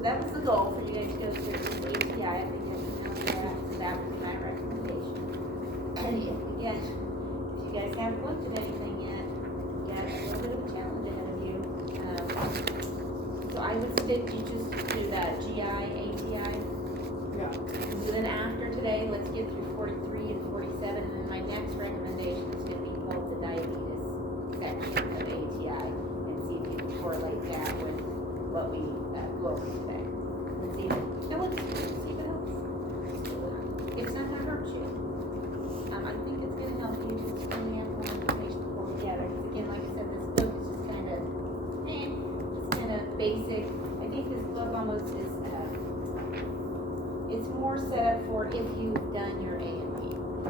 So that was the goal for you guys to go through this ATI. I think I announced that. So that was my recommendation. And again, if you guys haven't looked at anything yet, you got a little bit of a challenge ahead of you. So I would stick you just to that GI, ATI. Yeah. So then after today, let's get through 43 and 47, and then my next recommendation is going to be called the diabetes section of ATI, and see if you can correlate that with what we go over today. And see if see if it helps. It's not going to hurt you. I think it's going to help you just bring that more information pulled together. Because again, like I said, this book is just kind of, it's kind of basic. I think this book almost is, it's more set up for if you've done your A&P.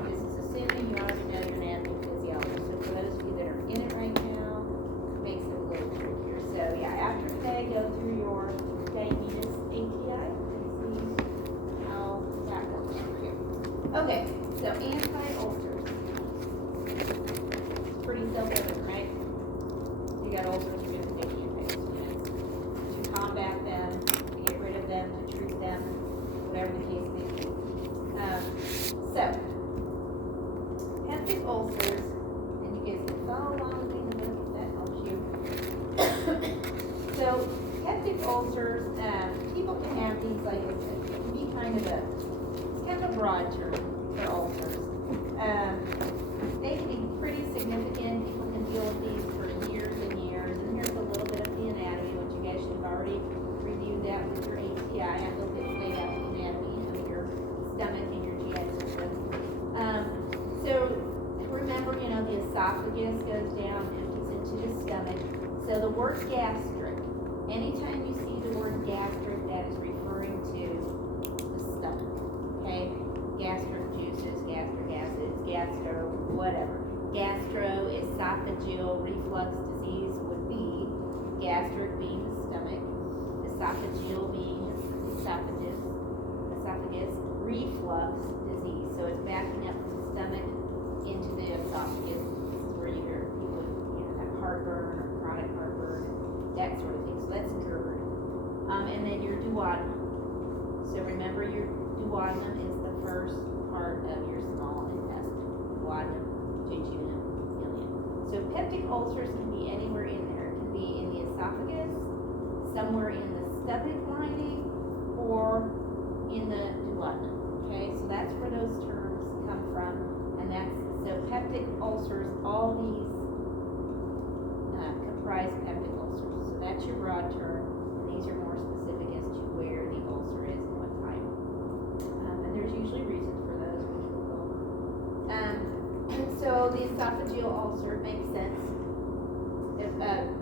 This is assuming you already know your anatomy and physiology. So for those of you that are in it right now, it makes it a little trickier. So yeah, after today, go through your diabetes ATI and see how that works for you. Okay, so anti-ulcers. It's pretty self-evident, right? You got ulcers, you're going to take antibiotics to combat them, to get rid of them, to treat them, whatever the case may be. So, peptic ulcers, and you guys can follow along with me in the book if that helps you. So, peptic ulcers, people can have these like, it can be kind of a broad term for ulcers. They can be pretty significant. People can deal with these for years and years. And here's a little bit of the anatomy, which you guys should have already reviewed that with your ATI. I hope it's laid out the anatomy of your stomach and your GI system. So remember, the esophagus goes down, empties into the stomach. So the word gastric, anytime you see the word gastric, that is referring to the stomach. Okay? Gastric juices, gastric acids, gastro, whatever. Gastroesophageal reflux disease would be gastric being the stomach, esophageal being esophagus, reflux disease. So it's backing up from the stomach into the esophagus. This is where you hear people have heartburn or chronic heartburn, that sort of thing. So that's GERD. And then your duodenum. So remember, your duodenum is the first part of your small intestine. Duodenum, jejunum, ileum. So peptic ulcers can be anywhere in there. It can be in the esophagus, somewhere in the stomach lining, or in the duodenum. Okay, so that's where those terms come from. And so peptic ulcers, all these comprise peptic ulcers. So that's your broad term. And these are more specific as to where the ulcer is and what type. And there's usually reasons for those, which we'll go over. So the esophageal ulcer makes sense. If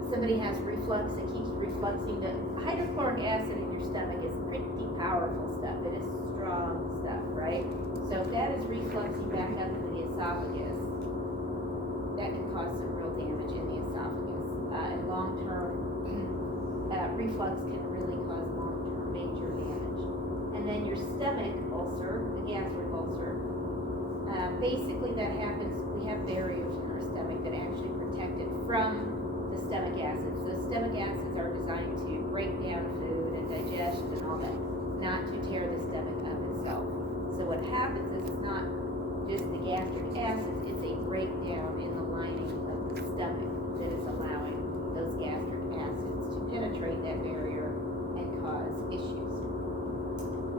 somebody has reflux, it keeps refluxing. The hydrochloric acid in your stomach is pretty powerful stuff. It is strong stuff, right? So if that is refluxing back up into the esophagus, that can cause some real damage in the esophagus. And long-term reflux can really cause long-term major damage. And then your stomach ulcer, the gastric ulcer, basically that happens, we have barriers in our stomach that actually protect it from the stomach acids. So stomach acids are designed to break down food and digestion and all that, not to tear the stomach up itself. So what happens is it's not just the gastric acids, it's a breakdown in the lining of the stomach that is allowing those gastric acids to penetrate that barrier and cause issues.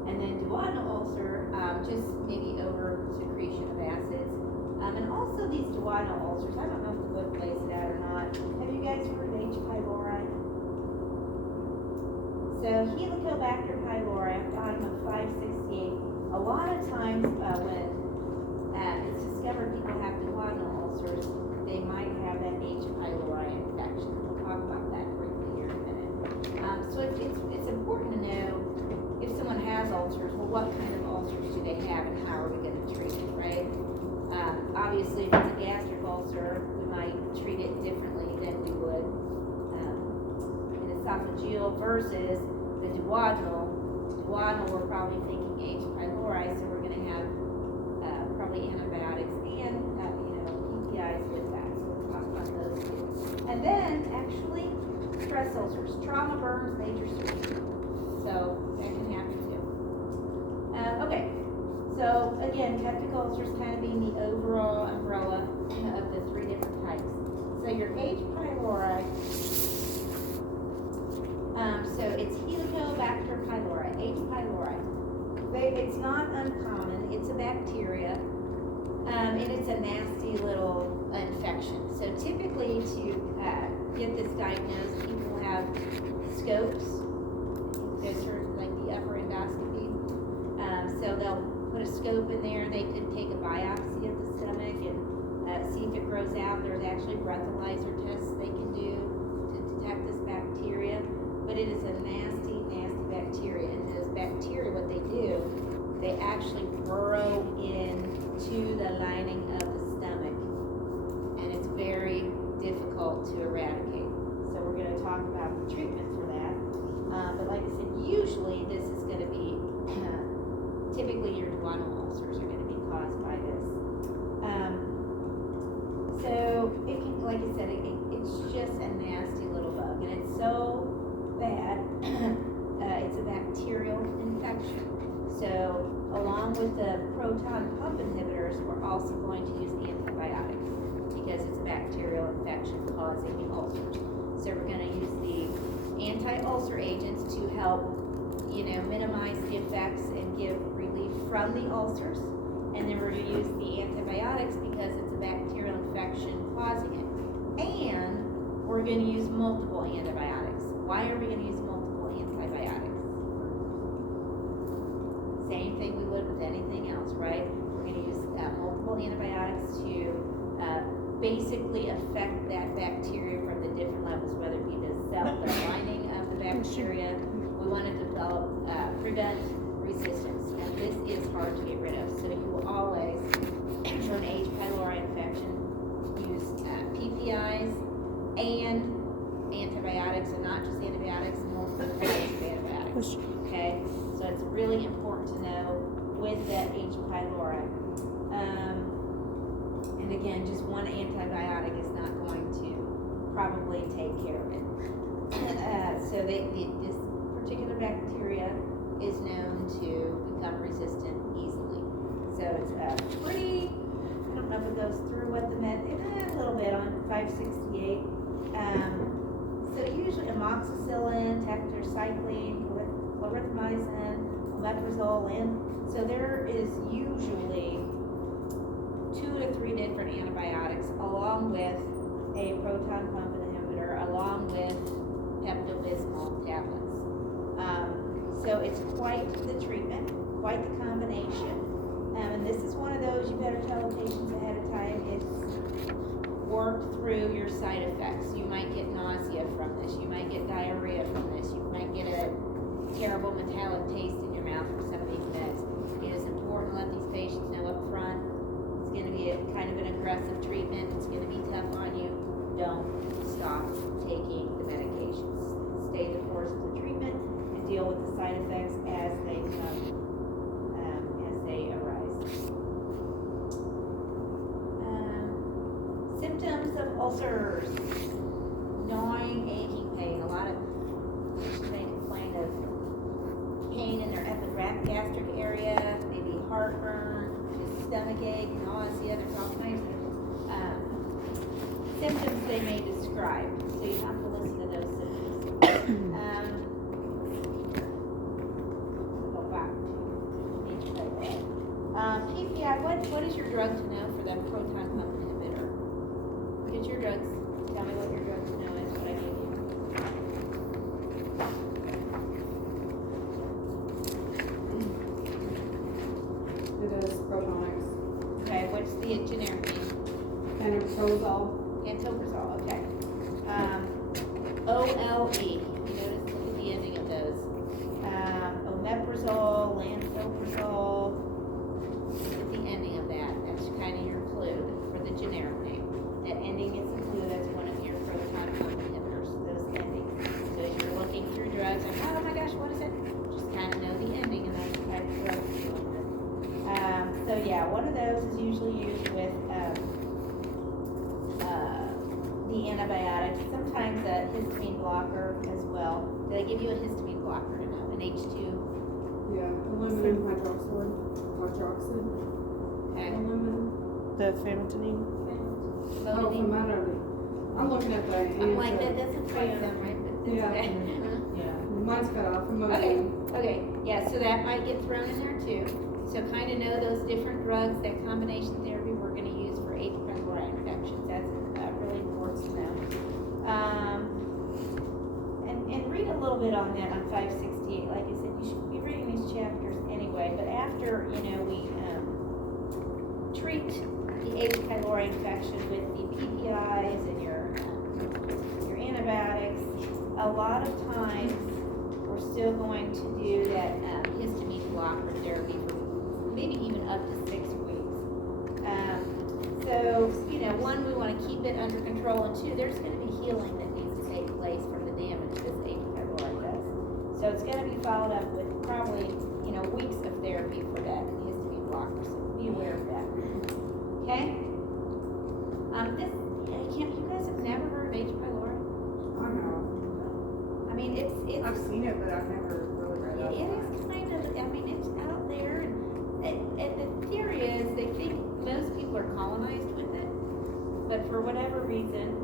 And then duodenal ulcer, just maybe over secretion of acids. And also these duodenal ulcers, I don't know if the book lays it out or not. Have you guys heard of H. pylori? So Helicobacter pylori, at the bottom of 568, a lot of times when it's discovered people have duodenal ulcers, they might have that H. pylori infection. We'll talk about that briefly here in a minute. So it's important to know if someone has ulcers, well, what kind of ulcers do they have and how are we going to treat it, right? Obviously, if it's a gastric ulcer, we might treat it differently than we would an esophageal versus the duodenal. Duodenal, we're probably thinking H. pylori, so we're going to have probably antibiotics and PPIs with that. So we'll talk about those too. And then, actually, stress ulcers, trauma burns, major surgery. So So that can happen too. Okay, so again, peptic ulcers kind of being the overall umbrella of the three different types. So your H. pylori, so it's Helicobacter pylori, H. pylori. It's not uncommon, it's a bacteria, and it's a nasty little infection. So typically to get this diagnosed, people have scopes, those are like the upper endoscopy. So they'll put a scope in there, they could take a biopsy of the stomach and see if it grows out. There's actually breathalyzer tests they can do to detect this bacteria, but it is a nasty, nasty bacteria. And those bacteria, what they do, they actually burrow into the lining of the stomach, and it's very difficult to eradicate. So we're going to talk about the treatment for that. But like I said, usually this is going to be, typically your duodenal ulcers are going to be caused by this. So it can, like I said, it's just a nasty little bug, and it's so bad. It's a bacterial infection. So along with the proton pump inhibitors, we're also going to use antibiotics because it's a bacterial infection causing the ulcers. So we're going to use the anti-ulcer agents to help, minimize the effects and give relief from the ulcers. And then we're going to use the antibiotics because it's a bacterial infection causing it. And we're going to use multiple antibiotics. Why are we going to use multiple antibiotics? Same thing we would with anything else, right? We're going to use multiple antibiotics to basically affect that bacteria from the different levels, whether it be the lining of the bacteria. We want to prevent resistance, and this is hard to get rid of. So you will always, for an H. pylori infection, use PPIs and antibiotics, and not just antibiotics, multiple types of antibiotics. Okay, so it's really important to know with that H. pylori. And again, just one antibiotic is not going to probably take care of it. So this particular bacteria is known to become resistant easily. So it's pretty, I don't know if it goes through what the med, a little bit on 568. So usually amoxicillin, tetracycline, clarithromycin, omeprazole, and so there is usually 2 to 3 different antibiotics along with a proton pump inhibitor, along with Pepto-Bismol tablets. So it's quite the treatment, quite the combination. And this is one of those you better tell the patients ahead of time. It's work through your side effects. You might get nausea from this. You might get diarrhea from this. You might get a terrible metallic taste in your mouth from some of these meds. It is important to let these patients know up front it's going to be a kind of an aggressive treatment. It's going to be tough on you. Don't stop taking the medications. Stay the course of the treatment and deal with the side effects as they come, as they arise. Symptoms of ulcers: gnawing, aching pain. A lot of patients may complain of pain in their epigastric area, maybe heartburn, just stomach ache, nausea. There's all kinds of symptoms they may describe. So you have to listen to those symptoms. Go back to PPI. What is your drug to know for that proton pump inhibitor? Get your drugs. Tell me what your drug to know is. What I gave you. It is Protonics. Okay. What's the generic name? Pantoprazole. Pantoprazole. Okay. OLE. You notice, look at the ending of those. Omeprazole, lansoprazole. Look at the ending of that. That's kind of your clue for the generic name. That ending is a clue. That's one of your proton pump inhibitors. Those endings. So as you're looking through drugs, and oh my gosh, what is it? Just kind of know the ending, and that's the type of drug you're dealing with. So yeah, one of those is usually used with the antibiotics, sometimes a histamine blocker as well. They give you a histamine blocker to know, an H2. Yeah, aluminum hydroxide. Okay. Aluminum. The famotidine. Oh, formaldehyde. I'm looking at the. I'm like, that doesn't quite sound right, but that's Yeah. okay. Mine's cut off. Okay, okay, yeah, so that might get thrown in there too. So kind of know those different drugs, that combination therapy we're gonna use for H. pylori infections. That's really important to know. And read a little bit on that on 568. Like I said, you should be reading these chapters anyway, but after, we treat the H. pylori infection with the PPIs and your antibiotics, a lot of times we're still going to do that histamine blocker therapy for maybe even up to 6 weeks. So, one, we want to keep it under control, and two, there's going to be healing that needs to take place from the damage this H. pylori does. So it's going to be followed up with probably, weeks of therapy for that histamine blocker. So be aware of that. Okay? You guys have never heard of H. pylori? I know. I mean, it's I've seen it, but I've never really read it it. is kind of, it's out there, and the theory is they think most people are colonized with it, but for whatever reason,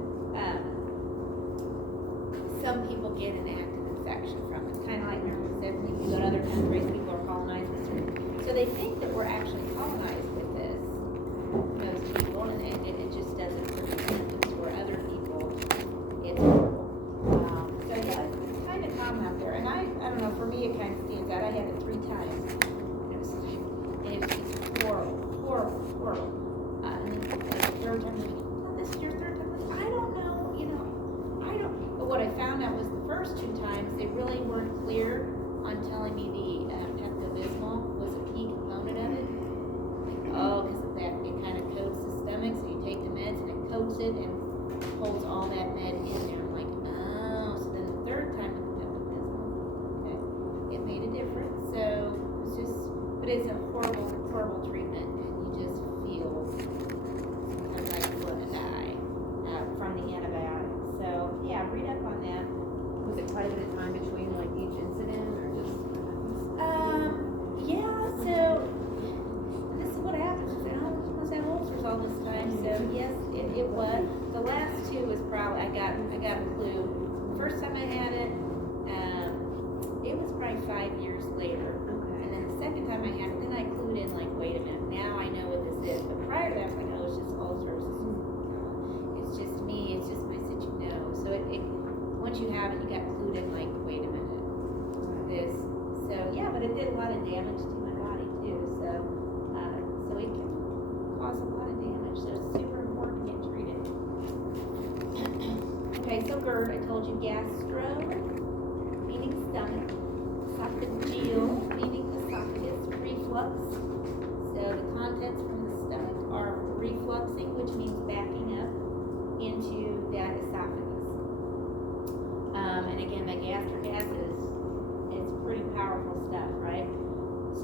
some people get an active infection from it. Kind of like remember we said, when you go to other countries, people are colonized with it. So they think that we're actually colonized with this, most people, and it just doesn't produce symptoms where other people, it's horrible. So yeah, it's kind of common out there, and I don't know, for me it kind of stands out. I had it 3 times, and it was just horrible. And then the third time, this is your third time? I don't know, but what I found out was the first 2 times, they really weren't clear on telling me the Pepto-Bismol was a key component of it. Because of that, it kind of coats the stomach, so you take the meds and it coats it and holds all that med in there. I'm like, oh, so then the third time with the Pepto-Bismol, okay, it made a difference. So it's just, but it's a horrible treatment, and you just feel sometimes like you want to die from the antibiotics. So yeah, read up on that. Was it quite a bit of time between like each incident, or just? Yeah. So this is what happens. You must have ulcers all this time. So yes, it was. The last 2 was probably I got a clue. The first time I had it, it was probably 5 years later. Okay. And then the second time I had it, then I clued in like, wait a minute, now I know what this is. But prior to that, I was like, oh, it's just ulcers. It's just me. It's just my So it once you have it, you got clued in like, wait a minute, this. So yeah, but it did a lot of damage to my body too. So it can cause a lot of damage. So it's super important to get treated. Okay, so GERD, I told you, gastro, meaning stomach, esophageal, meaning esophagus, reflux. So the contents from the stomach are refluxing, which means backing up into that esophagus. And again, the gastric acid is pretty powerful stuff, right?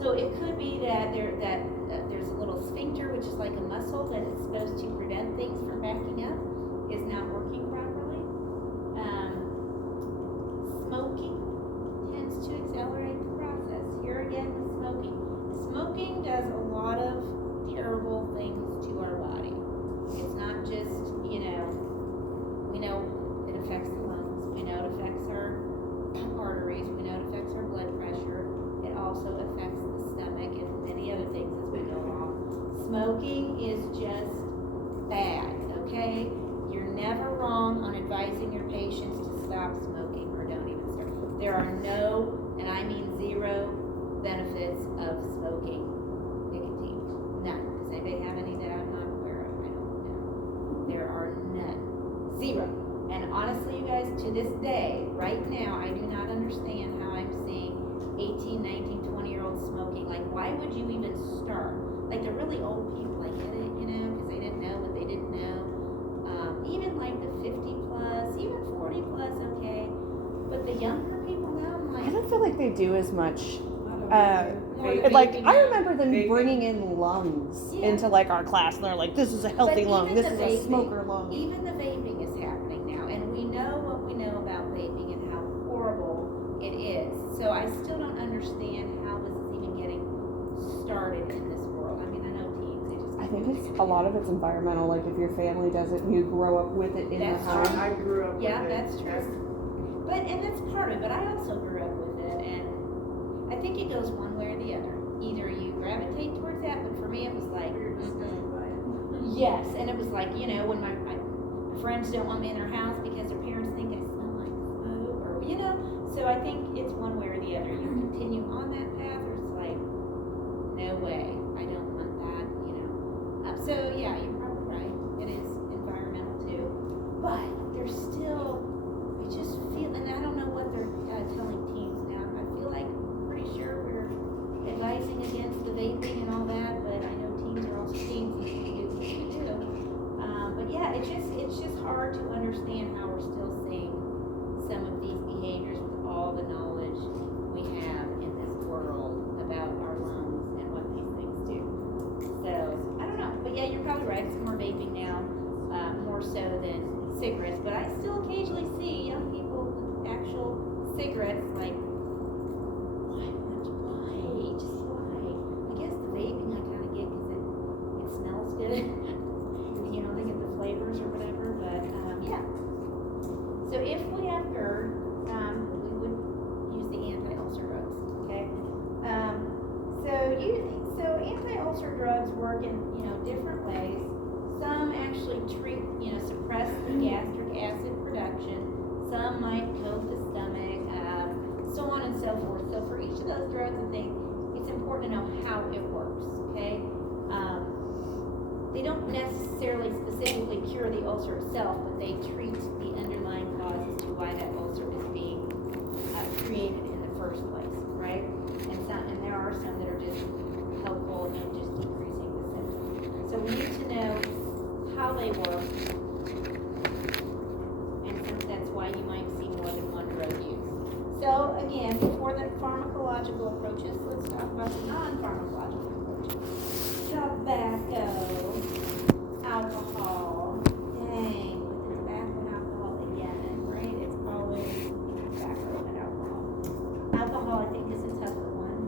So it could be that there's a little sphincter, which is like a muscle that is supposed to prevent things from backing up, is not working properly. Smoking tends to accelerate the process. Here again with smoking. Smoking does a lot of terrible things to our body. It's not just, we know it affects the lungs, we know it affects our arteries, we know it affects our blood pressure, it also affects the stomach and many other things as we go along. Smoking is just bad, okay? You're never wrong on advising your patients to stop smoking or don't even start. There are no, and I mean 0, benefits of smoking nicotine. None. Does anybody have any that I'm not aware of? I don't know. There are none. 0. And honestly, you guys, to this day, right now, I do not understand how I'm seeing 18, 19, 20-year-olds smoking. Like, why would you even start? Like, the really old people, I get it, because they didn't know what they didn't know. Even like the 50 plus, even 40 plus, okay. But the younger people now, I'm like, I don't feel like they do as much. more Like vaping I now. remember them Vaping. bringing in lungs Yeah. into like our class, and they're like, "This is a healthy But lung. even This the is a vaping- smoker lung." Even the vaping is happening now, and we know what we know about vaping and how horrible it is. So I still don't think it's a lot of it's environmental. Like if your family does it and you grow up with it in That's the house. true. I grew up with Yeah, it. that's true. And that's part of it, but I also grew up with it, and I think it goes one way or the other. Either you gravitate towards that, but for me it was like, yes, and it was like, when my friends don't want me in their house because their parents think I smell like smoke, or, so I think it's one way or the other. You continue on that path, or it's like, no way, I don't want that, So yeah, you're probably right. It is environmental too, but there's still, I just feel, and I don't know what they're telling teens now. I feel like, pretty sure we're advising against the vaping and all that, but I know teens are also teens and they do what you do. But yeah, it's just hard to understand how we're still seeing some of these behaviors with all the knowledge we have in this world about our lungs and what these things do. So, I don't know. But yeah, you're probably right. It's more vaping now, more so than cigarettes. But I still occasionally see young people with actual cigarettes, like, why? Just why? I guess the vaping I kind of get because it smells good. They get the flavors or whatever. But yeah. So if we have GERD, we would use the anti-ulcer drugs. Okay. So anti-ulcer drugs work in different ways. Some actually treat, suppress the gastric acid production. Some might coat the stomach, so on and so forth. So for each of those drugs, I think it's important to know how it works. Okay. They don't necessarily specifically cure the ulcer itself, but they treat the underlying cause as to why that ulcer is being created in the first place, right? And there are some that are just helpful in just decreasing the symptoms. So we need to know how they work, and that's why you might see more than one drug used. So again, before the pharmacological approaches, let's talk about the non-pharmacological approaches. Tobacco, alcohol. Dang, with the tobacco and alcohol again, right? It's always tobacco and alcohol. Alcohol, I think, is a tougher one.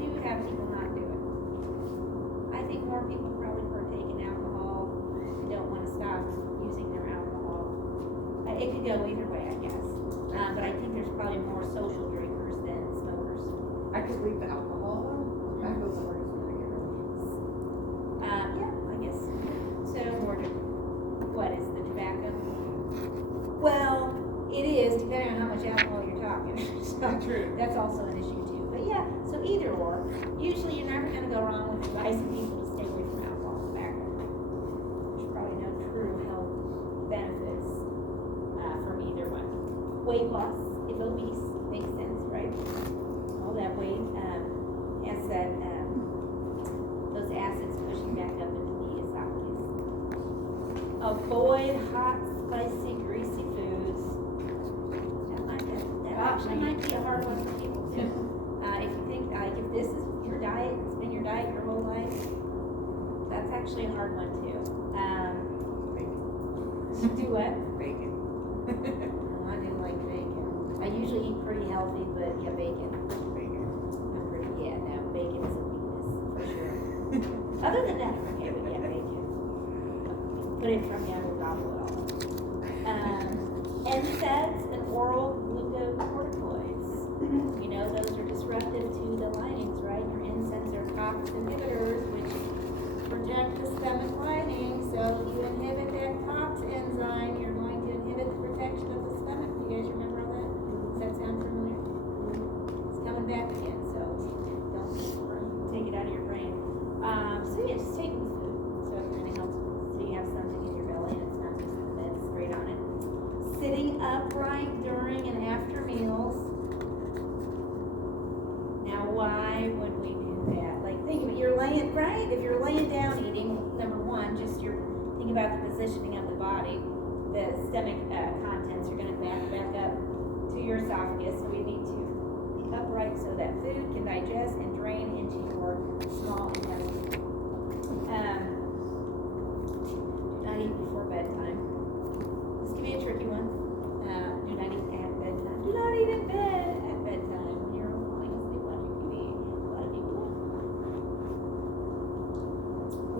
You have people not do it. I think more people probably partake in alcohol and don't want to stop using their alcohol. It could go either way, I guess. But I think there's probably more social drinkers than smokers. I could leave the alcohol though. Tobacco's the hardest one to get rid of. Yeah, I guess. So, what is the tobacco? Well, it is, depending on how much alcohol you're talking. So True. that's also an issue too. But yeah, so either or. Usually you're never going to go wrong with advising people to stay away from alcohol and tobacco. There's probably no true health benefits from either one. Weight loss, if obese, makes sense, right? All that weight has that, those acids pushing back up into the esophagus. Avoid hot, spicy, greasy foods. That actually might be a hard one for people too. If you think, if this is your diet, it's been your diet your whole life, that's actually a hard one too. Do what? Bacon. I do like bacon. I usually eat pretty healthy, but yeah, bacon. Bacon. No, bacon is a weakness, for sure. Other than that, okay, but yeah, bacon. Put it from me, I will gobble it all. NSAIDs and oral glucocorticoids. Those are disruptive to the linings, right? Your NSAIDs are COX inhibitors, which protect the stomach lining. So if you inhibit that COX enzyme, you're going to inhibit the protection of the stomach. You guys remember all that? Does that sound familiar? It's coming back again, so don't take it out of your brain. So yeah, just take the food. So it kind of helps. So you have something in your belly and it's not just the bed straight on it. Sitting upright during and after meals. Now, why would we do that? Like, think of it, you're laying, right? If you're laying down eating, number one, just think about the positioning of the body. The stomach contents are going to back up to your esophagus. So we need to be upright so that food can digest and drain into your small intestine. Do not eat before bedtime. This can be a tricky one. Do not eat at bedtime. Do not eat in bed at bedtime. You're falling asleep watching TV. A lot of people do.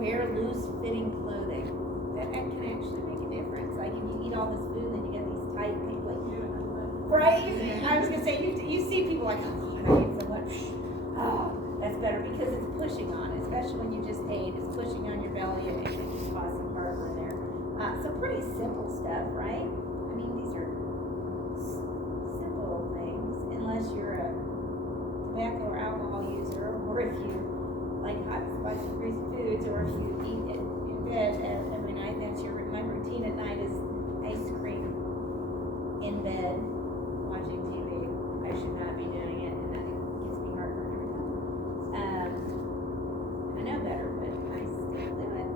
wear loose-fitting clothing. That can actually make a difference. Like if you eat all this food, then you get these tight things, like, right? I was gonna say, you see people like, oh God, I ate so much. Oh, that's better because it's pushing on, especially when you just ate. It's pushing on your belly and it can just cause some heartburn there. So pretty simple stuff, right? I mean, these are simple things, unless you're a tobacco or alcohol user, or if you like hot, spicy, greasy foods, or if you eat it in bed every night. That's my routine at night is ice cream in bed, watching TV. I should not be doing it, and that gives me heartburn every time. I know better, but I still do it.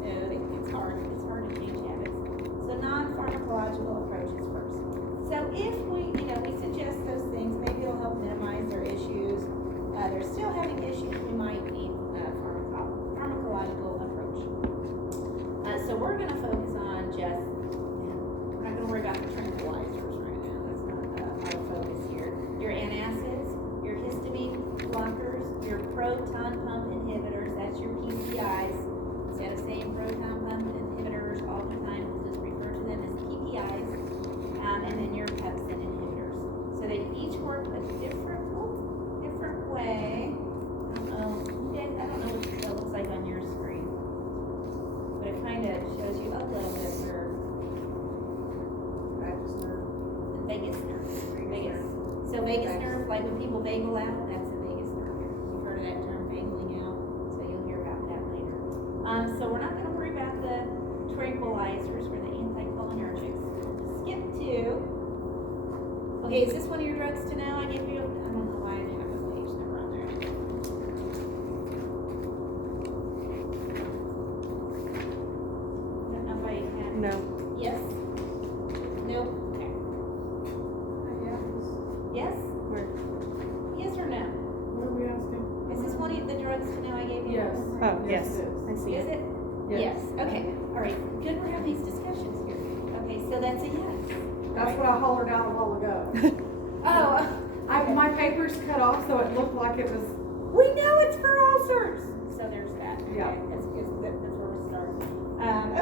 So it's hard to change habits. So non-pharmacological approaches first. So if we suggest those things, maybe it'll help minimize their issues. They're still having issues, we might need a pharmacological approach. So we're going to focus on we're not going to worry about the tranquilizers right now. That's not our focus here. Your antacids, your histamine blockers, your proton pump inhibitors, that's your PPIs. Instead of saying proton pump inhibitors all the time, we'll just refer to them as PPIs. And then your pepsin inhibitors. So they each work a different way. I don't know what it looks like on your screen, but it kind of shows you a little bit where vagus nerve. So vagus nerve, like when people vagal out, that's the vagus nerve. You've heard of that term, vagaling out. So you'll hear about that later. So we're not going to worry about the tranquilizers or the anticholinergics. Skip to. Okay, is this one of your drugs to know? I gave you. I don't know why I have a page number on there. I don't know if I have. No. Yes. Nope. Okay. Yes. Where? Yes or no? What are we asking? Is this one of the drugs to know I gave you? Yes. Oh, yes. It is. I see Is it. it? Yes. Okay. All right. Good. We're having these discussions here. Okay. So that's a yes. That's what I hollered out a while ago. Oh. My paper's cut off, so it looked like it was. We know it's for ulcers. So there's that. Okay. Yeah. That's where we start.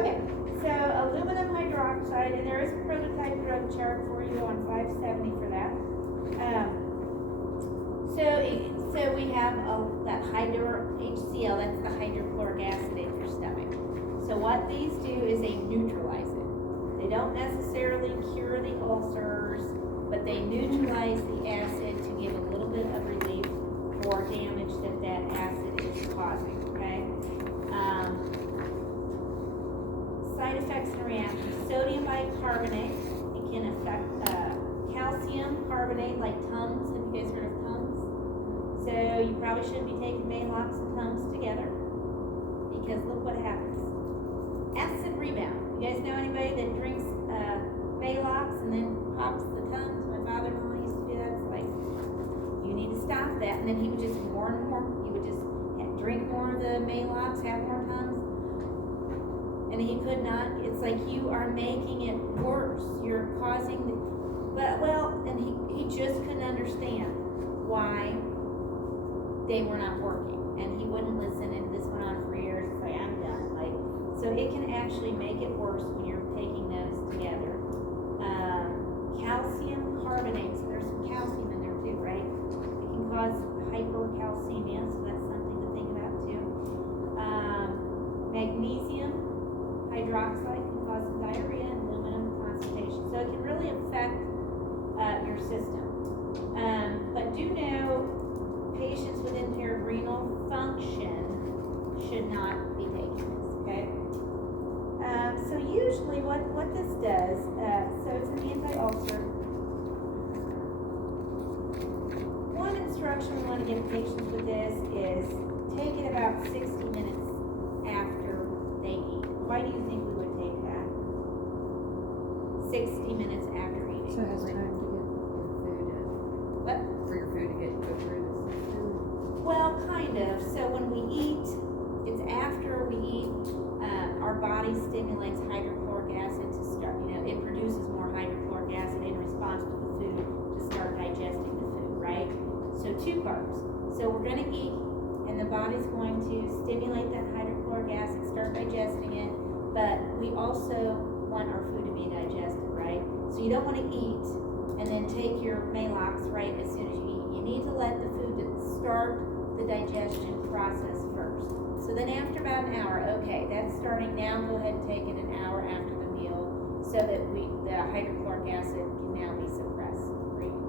Okay. So aluminum hydroxide, and there is a prototype drug chart for you on 570 for that. So we have that HCl, that's the hydrochloric acid in your stomach. So what these do is they neutralize it. They don't necessarily cure the ulcers, but they neutralize the acid to give a little bit of relief for damage that acid is causing, okay? Side effects and reactions. Sodium bicarbonate, it can affect calcium carbonate like Tums. Have you guys heard of Tums? So you probably shouldn't be taking Maalox and Tums together, because look what happens. Acid rebound. You guys know anybody that drinks Maalox and then pops the Tums? My father-in-law used to do that. It's like, you need to stop that. And then he would just more and more, he would just drink more of the Maalox, have more Tums. And he could not. It's like you are making it worse. You're causing and he just couldn't understand why they were not working. And he wouldn't listen, and this went on for years. It's like, I'm done. So it can actually make it worse when you're taking those together. Calcium carbonate, so there's some calcium in there too, right? It can cause hypercalcemia, so that's something to think about too. Magnesium hydroxide can cause diarrhea and aluminum constipation. So it can really affect your system. But do know patients with impaired renal function should not be taking this, okay? So usually what this does, so it's an anti-ulcer. One instruction we want to give patients with this is take it about 60 minutes after they eat. Why do you think we would take that? 60 minutes after eating. So it has time to get. What? For your food to get go through the system. Well, kind of. So when we eat, it's after we eat, our body stimulates hydrochloric acid to start, it produces more hydrochloric acid in response to the food to start digesting the food, right? So two parts. So we're going to eat and the body's going to stimulate that hydrochloric acid, start digesting it, but we also want our food to be digested, right? So you don't want to eat and then take your Maalox right as soon as you eat. You need to let the food start the digestion process first. So then after about an hour, okay, that's starting now, go ahead and take it an hour after the meal so that the hydrochloric acid can now be suppressed.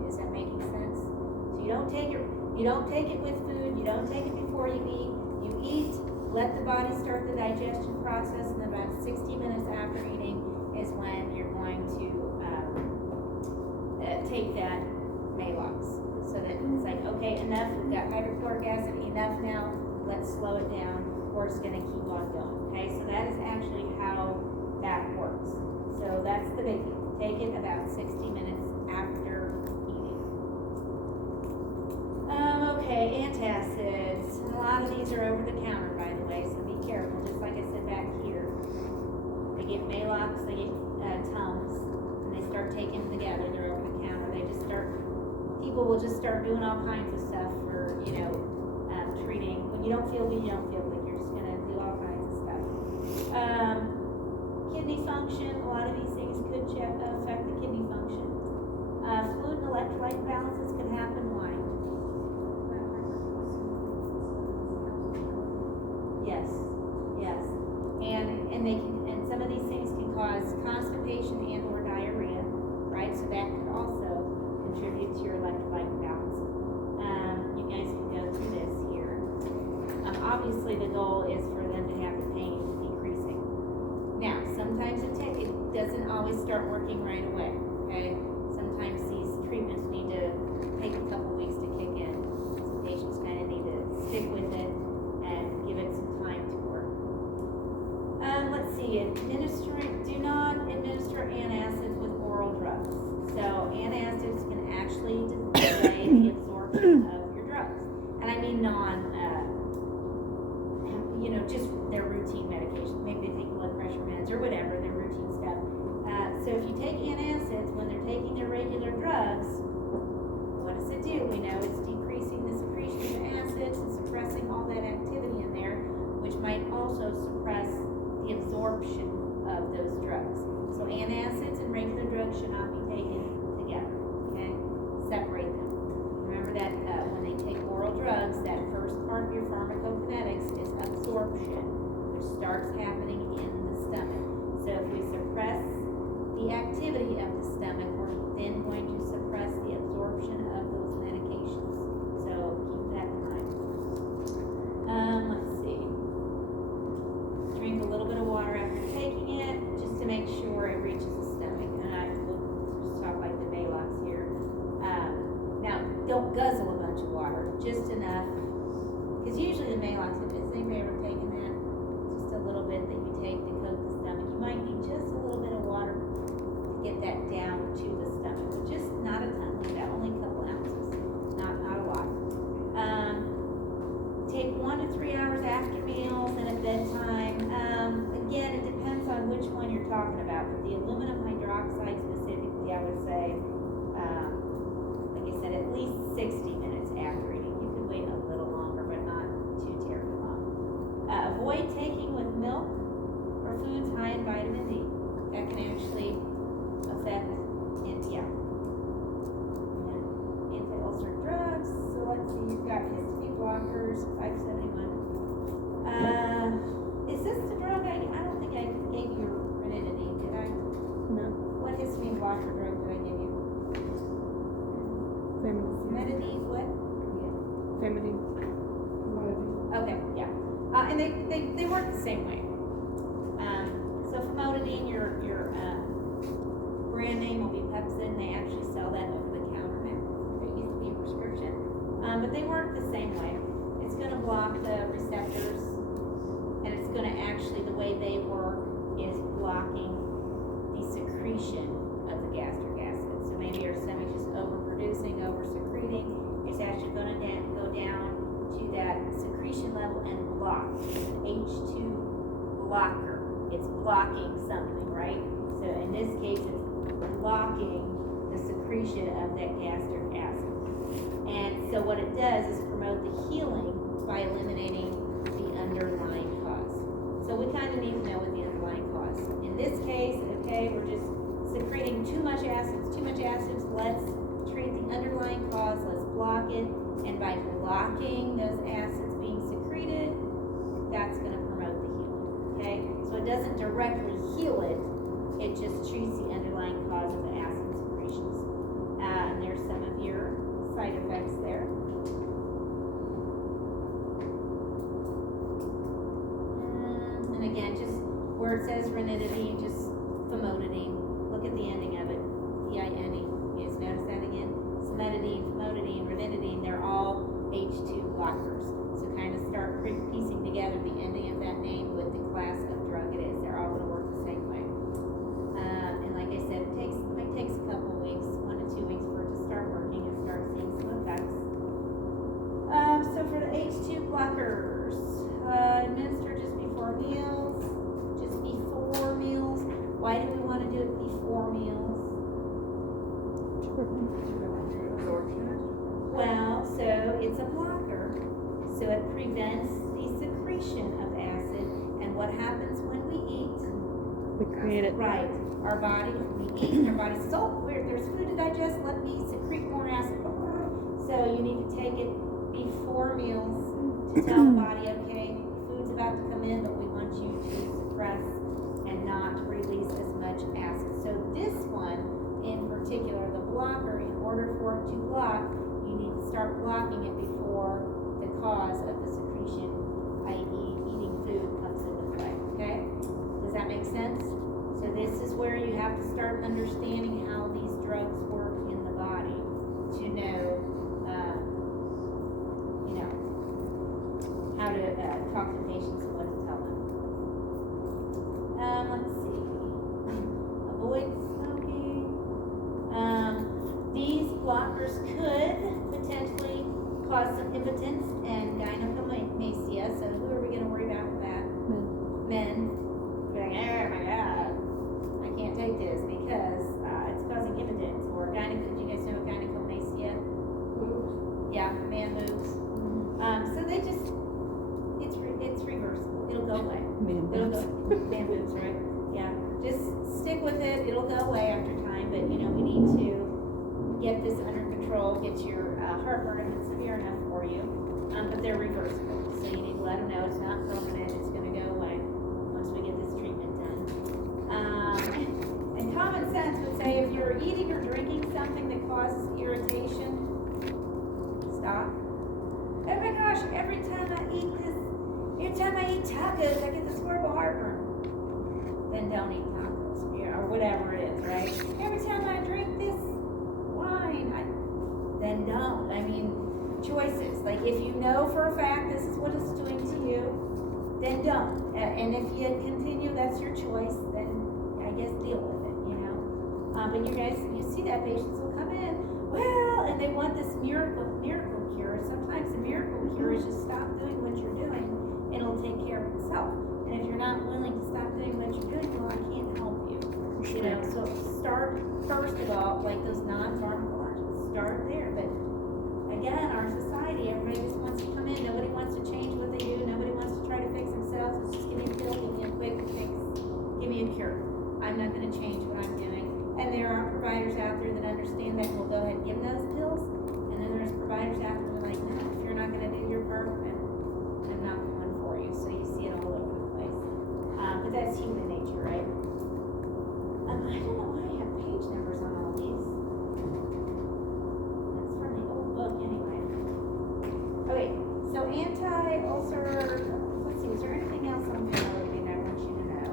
Is that making sense? So you don't take it with food, you don't take it before you eat, let the body start the digestion process, and then about 60 minutes after eating is when you're going to take that Maalox. So that it's like, okay, enough, we've got hydrochloric acid, enough now, let's slow it down, or it's gonna keep on going, okay? So that is actually how that works. So that's the biggie. Take it about 60 minutes after eating. Okay, antacids. A lot of these are over the counter, by the way, so be careful. Just like I said back here, they get Maalox, they get Tums, and they start taking them together. They're over the counter. People will just start doing all kinds of stuff for, treating. When you don't feel good, you don't feel good. You're just gonna do all kinds of stuff. Kidney function. A lot of these things could affect the kidney function. Fluid and electrolyte balances could happen. Why? Yes. And some of these things can cause constipation and/or diarrhea, right? So that could also contribute to your electrolyte balance. You guys can go through this here. Obviously, the goal is for them to have the pain decreasing. Now, sometimes it doesn't always start working right away. Okay, sometimes these treatments need to take a couple weeks to kick in. Some patients kind of need to stick with it and give it some time to work. Let's see, do not administer antacids with oral drugs. So antacids can actually delay the absorption of your drugs. And I mean just their routine medication. Maybe they take blood pressure meds or whatever, their routine stuff. So if you take antacids when they're taking their regular drugs, what does it do? We know it's decreasing the secretion of acids and suppressing all that activity in there, which might also suppress the absorption of those drugs. So antacids and regular drugs should not be taken together, okay? Separate them. Remember that when they take oral drugs, that first part of your pharmacokinetics is absorption, which starts happening in the stomach. So if we suppress the activity of the stomach, we're then going to suppress the absorption of those medications. So keep that in mind. Let's see. Drink a little bit of water after taking it, just to make sure it reaches the stomach. And we'll just talk like the Maalox here. Now, don't guzzle a bunch of water, just enough. Because usually the Maalox, has anybody ever taken that? Just a little bit that you take to coat the stomach. You might need just a little bit of water to get that down to the stomach. But just not a ton, like that, only a couple ounces, not a lot. Take 1 to 3 hours after meals and at bedtime. Again, it depends on which one you're talking about. But the aluminum hydroxide specifically, I would say, like I said, at least 60 minutes after eating. You could wait a little longer, but not too terribly long. Avoid taking with milk or foods high in vitamin D. That can actually affect anti-ulcer drugs. So let's see, you've got histamine blockers, 571. Is this the drug I don't think I gave you ranitidine, did I? No. What histamine blocker drug did I give you? Ranitidine, what? Famidine. Okay, yeah. And they work the same way. So famotidine, your brand name will be Pepsin. They actually sell that over the counter now. It used to be a prescription. But they work the same way. It's going to block the receptors, and it's going to actually, the way they work is blocking the secretion of the gastric acid. So maybe your stomach's just overproducing, over-secreting. It's actually going to go down to that secretion level and block. It's an H2 blocker. It's blocking something, right? So in this case, it's blocking the secretion of that gastric acid. And so what it does is promote the healing by eliminating by blocking those acids being secreted, that's gonna promote the healing, okay? So it doesn't directly heal it, it just treats the underlying cause of the acid secretions. And there's some of your side effects there. And again, just where it says ranitidine, just famotidine. Look at the ending of it. P-I-N-E. You guys notice that again? Cimetidine, famotidine, ranitidine, they're all H2 blockers. So kind of start piecing together the ending of that name with the class of drug it is. They're all going to work the same way. And like I said, it might take a couple of weeks, 1 to 2 weeks for it to start working and start seeing some effects. So for the H2 blockers, administer just before meals. Just before meals. Why do we want to do it before meals? Well, so it's a blocker. So it prevents the secretion of acid. And what happens when we eat? We create it. Right. Our body, we eat, and our body says, oh, there's food to digest, let me secrete more acid. So you need to take it before meals to tell the body, okay, food's about to come in, but we want you to suppress and not release as much acid. So this one in particular, the blocker, in order for it to block, you need to start blocking it before the cause of the secretion, i.e. eating food, comes into play, okay? Does that make sense? So this is where you have to start understanding how these drugs work in the body to know, how to talk to patients and what to tell them. Let's see. Avoid smoking. These blockers could potentially cause some impotence and gynecomastia. So who are we going to worry about with that? Men. Like, oh my God, I can't take this because it's causing impotence. Or do you guys know what gynecomastia? Yeah, man boobs. So they just, it's reversible. It'll go away. Man It'll boobs. go, man boobs, right? Yeah. Just stick with it. It'll go away after time. But we need to get this under control. Get your heartburn if it's severe enough for you. But they're reversible. So you need to let them know it's not permanent. It's going to go away once we get this treatment done. And common sense would say if you're eating or drinking something that causes irritation, stop. Oh my gosh, every time I eat tacos, I get this horrible heartburn. Then don't eat tacos, or whatever it is, right? Every time I drink this wine, then don't. I mean, choices. Like if you know for a fact this is what it's doing to you, then don't. And if you continue, that's your choice, then I guess deal with it, But you see that patients will come in, well, and they want this miracle cure. Sometimes the miracle cure is just stop doing what you're doing, and it'll take care of itself. And if you're not willing to stop doing what you're doing, well, I can't help you. So start first of all, like those non-pharmacological, start there. But again, our society, everybody just wants to come in. Nobody wants to change what they do. Nobody wants to try to fix themselves. It's just give me a pill, give me a quick fix, give me a cure. I'm not going to change what I'm doing. And there are providers out there that understand that will go ahead and give them those pills. And then there's providers out there that are like, no, if you're not going to do your part, then I'm not the one for you. So you see it all over the place. But that's human nature, right? I don't know why I have page numbers on all these. That's from the old book anyway. Okay, so anti-ulcer, let's see, is there anything else on famotidine I want you to know?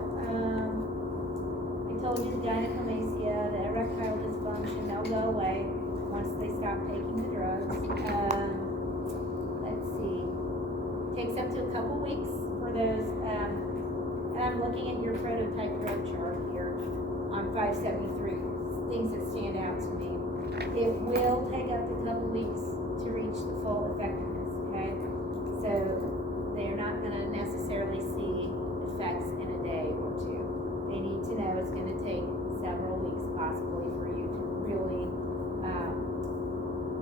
I told you the gynecomastia, the erectile dysfunction, they'll go away once they stop taking the drugs. Let's see, takes up to a couple weeks for those, and I'm looking at your prototype drug chart here on 573, things that stand out to me. It will take up to a couple weeks to reach the full effectiveness, okay? So they're not going to necessarily see effects in a day or two. They need to know it's going to take several weeks possibly for you to really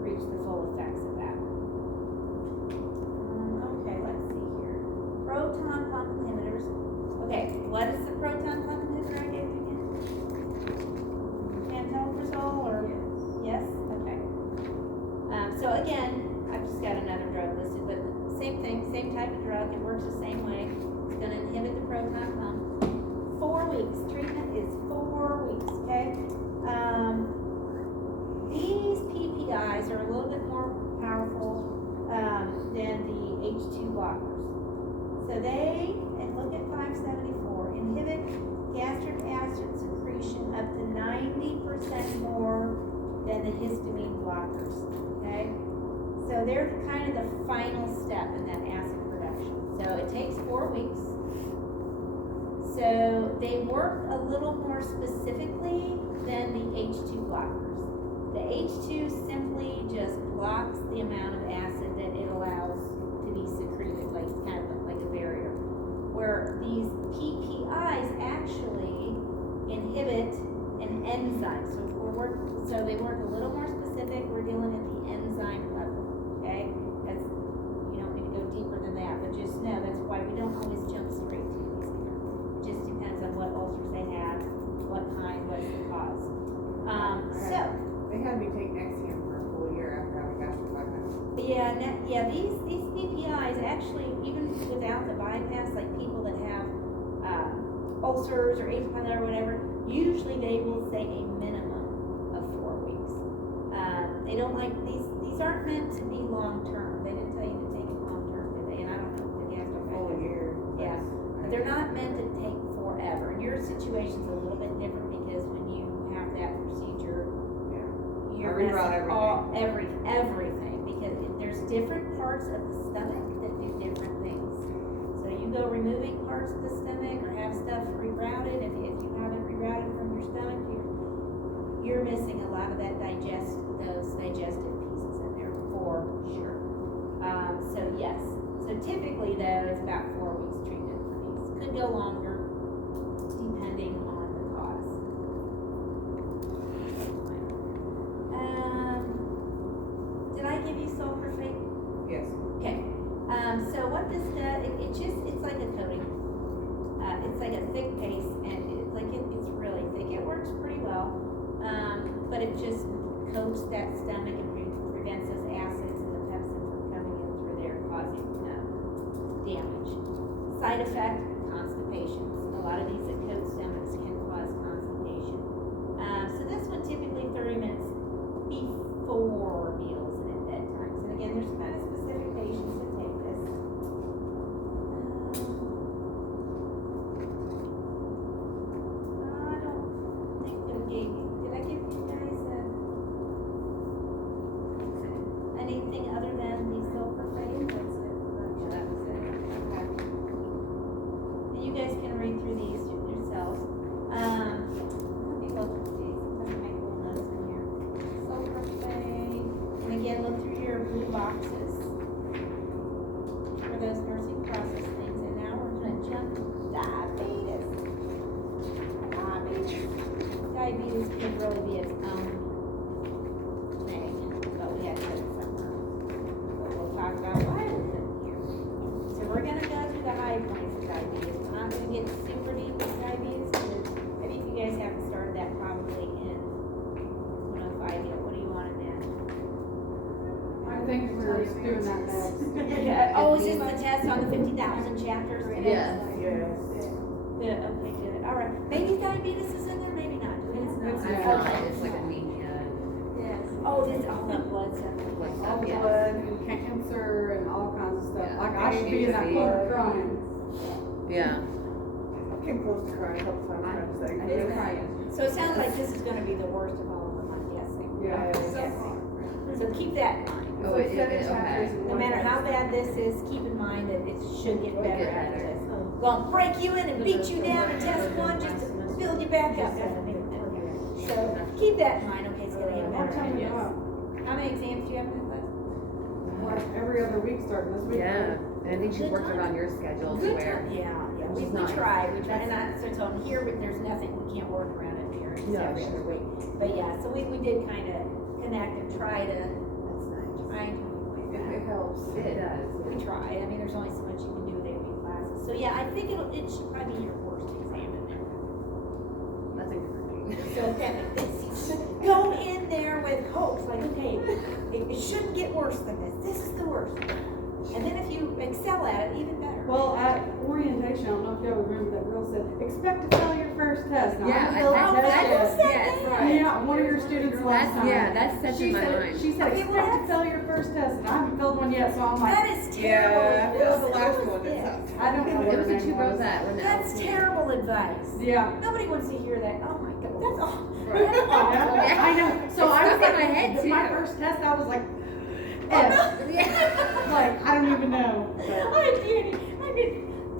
reach the full effects of that. Okay, let's see here. Proton pump inhibitors. Okay, what is the proton pump inhibitor I gave you again? Pantoprazole or? Yes. Okay. So again, I've just got another So they, and look at 574, inhibit gastric acid secretion up to 90% more than the histamine blockers, okay? So they're kind of the final step in that acid production. So it takes 4 weeks. So they work a little more specifically than the H2 blockers. The H2 simply just blocks the amount of acid that it allows to be secreted, like kind of like a barrier. Where these PPIs actually inhibit an enzyme. So they work a little more specific. We're dealing at the enzyme level, okay? That's, you don't need to go deeper than that, but just know that's why we don't always jump straight to these here. It just depends on what ulcers they have, what kind, what's the cause. So. They had me take Nexium for a full year after having gastric bypass. These PPIs actually, even without the bypass, like people that have ulcers or H. pylori or whatever, usually they will say a minimum of 4 weeks. They don't like these aren't meant to be long term. They didn't tell you to take it long term, did they? And I don't know if they have to Full year. Yeah, but they're not meant to take forever. And your situation's a little bit different because when you have that procedure, you're I reroute messing everything because there's different parts of the stomach that do different things. So you go removing parts of the stomach or have stuff rerouted. If you haven't rerouted from your stomach, you're missing a lot of those digestive pieces in there for sure. So yes. So typically though, it's about 4 weeks treatment for these. Could go longer depending on the cause. Did I give you sulfurate? Yes. Okay. So what this does, it's like a coating. It's like a thick paste, and it's really thick. It works pretty well, but it just coats that stomach and prevents those acids and the pepsin from coming in through there, causing damage. Side effect: constipation. A lot of these that coat stomachs can cause constipation. So this one typically 30 minutes before meals and at bedtimes. And again, there's kind of specific patients that take this. I don't think I gave you. Did I give you guys anything other than the sulfurate? That's it. That was it. Okay. And you guys can read through these yourselves. Let me look at these. Let me make little notes in here. Sulfurate. And again, look through your blue boxes for those nursing process things. And now we're going to jump to diabetes. Diabetes could really be its own thing, but we had to put it somewhere. But we'll talk about why we put it here. So we're going to go through the high points of diabetes. We're not going to get super deep with diabetes because I think you guys haven't started that probably in 105 yet. What do you want in that? I think we're doing that next. Oh, is this the test on the 50,000 chapters? Yes. Yes. Good, okay, good. All right. Maybe diabetes is in there, maybe not. Do we know? It's I not. know, it's like anemia. Yes. Oh, this, all that blood stuff. Blood All stuff, yes. blood and cancer and all kinds of stuff. Yeah. Like I should be in that corner crying. Yeah. I came close to crying a couple times trying to say. I did cry. So it sounds like this is gonna be the worst of all of them, I'm guessing. Yeah. So keep that in mind. Oh, okay. No matter how bad this is, keep in mind that it should get better Get after better. this. Gonna break you in and beat you down in test one just to build you back up. So keep that in mind, okay, it's gonna get I'm better. telling you what, How many exams do you have in class? like every other week starting this week. Yeah, and I think she's worked around your schedule to Good where. time. Yeah, Which is we nice. try, and I told them here, but there's nothing, we can't work around it here, it's No, every other week. But yeah, so we did kind of connect and try to That's nice. avoid that. It helps. It does. We try, I mean, there's only so much you can do with AP classes. So yeah, I think it should probably be your worst exam in there. That's encouraging. So go in there with hopes, like, okay, it shouldn't get worse than this. This is the worst. And then if you excel at it, even better. Well, at orientation, I don't know if y'all remember that girl said, expect to fail your first test. Now, I Yeah, haven't failed I- my that's- test yet. yes, right. Yeah, one of your students last time. Yeah, that's such She in my said, mind. she said, Okay, expect well, to fail your first test, and I haven't failed one one yet, so I'm like, That is terrible. Yeah, that was the last Who one is that this? sucked. I don't know what It her was when name she wrote was. that. When That's terrible advice. Yeah. Nobody wants to hear that. Oh my God, that's all. Right. That's awful. Yeah, I know. So It's I was stuck in like, my head, too. my first test, I was like, Oh, no. like, I don't even know. I did.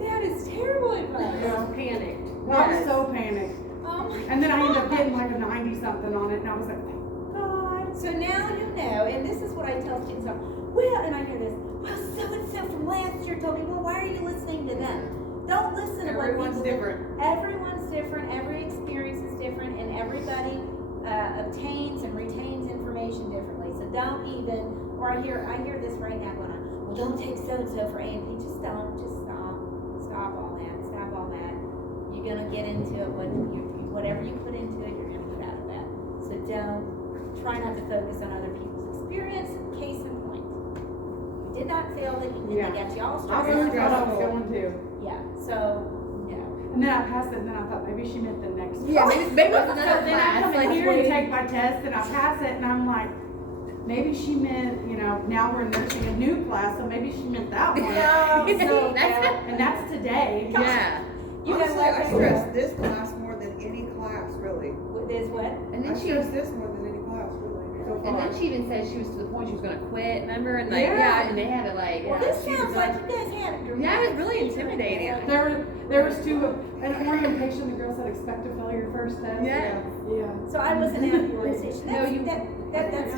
That is terrible advice. Yeah. Panicked. I was so panicked. Oh my And then I ended up getting like a 90 something on it, and I was like, thank God. So now you know, and this is what I tell students. Well, and I hear this. Well, so and so from last year told me. Well, why are you listening to them? Don't listen to what Everyone's people. different. Everyone's different. Every experience is different, and everybody obtains and retains information differently. So don't even. Or I hear this right now going on. Well, don't take so and so for A and P. Just don't. Just stop. Stop all that. Stop all that. You're gonna get into it. Whatever you put into it, you're gonna get out of that. So don't. Try not to focus on other people's experience. Case in point. You did not fail it, and Yeah. they got you all I started. really thought I was going to. Yeah. So no. And then I passed it, and then I thought maybe she meant the next Yeah, one. maybe it was So another then I class. come in Like, here and waiting. take my test, and I pass it, and I'm like, maybe she meant, now we're nursing a new class, so maybe she meant that one. No. So, That's- and that's today. Yeah. You gotta Honestly, let I that stress go. this class more than any class, really. There's what? And I then she stress this more than any class, really. So and far. then she even said she was to the point she was gonna quit, remember? And like Yeah. and they had to like Well, this sounds like you guys had it. Yeah, it was really intimidating. There was two, an orientation, the girl said expect to fail your first test. Yeah. Yeah. So I wasn't at the orientation. No, That's, you- that's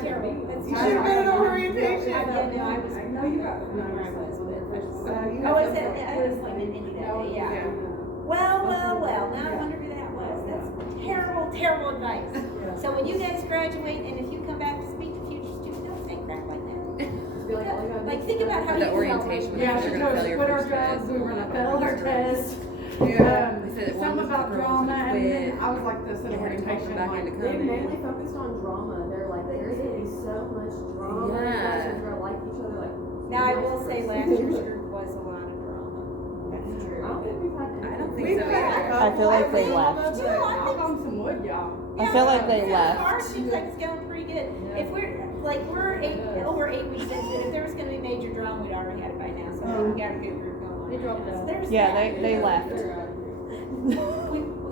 terrible. That's You terrible. should've been at orientation. Yeah, no, I was. No, you got. I don't know where I was, but You I have was to- at, I was like in Indy that day, yeah. Well. Now I wonder who that was. That's terrible advice. So when you guys graduate, and if you come back to speak to future students, don't say crap like that. Like think about how The you orientation. Yeah, They're she gonna told us fail your quit our first test. jobs, we were gonna fail our test. Yeah. They said that one Something was about the girls drama, that and then quit. I was like this in They had to call orientation, them back like, into They COVID. mainly focused on drama. They're like, there's gonna be so much drama. You guys are gonna like each other. Like, Now I will say last year's group was a lot of drama. That's true. I don't think we've had. I don't think We've so had either. a couple. I feel like they Every left. month, Yeah, but- I knock on some wood, y'all. I feel like they Yeah, left. Ours seems like it's going pretty good. If we're over 8 weeks into it, if there was gonna be major drama, we'd already had it by now, so we got a good group going. They dropped out. There's Yeah, that. they left. We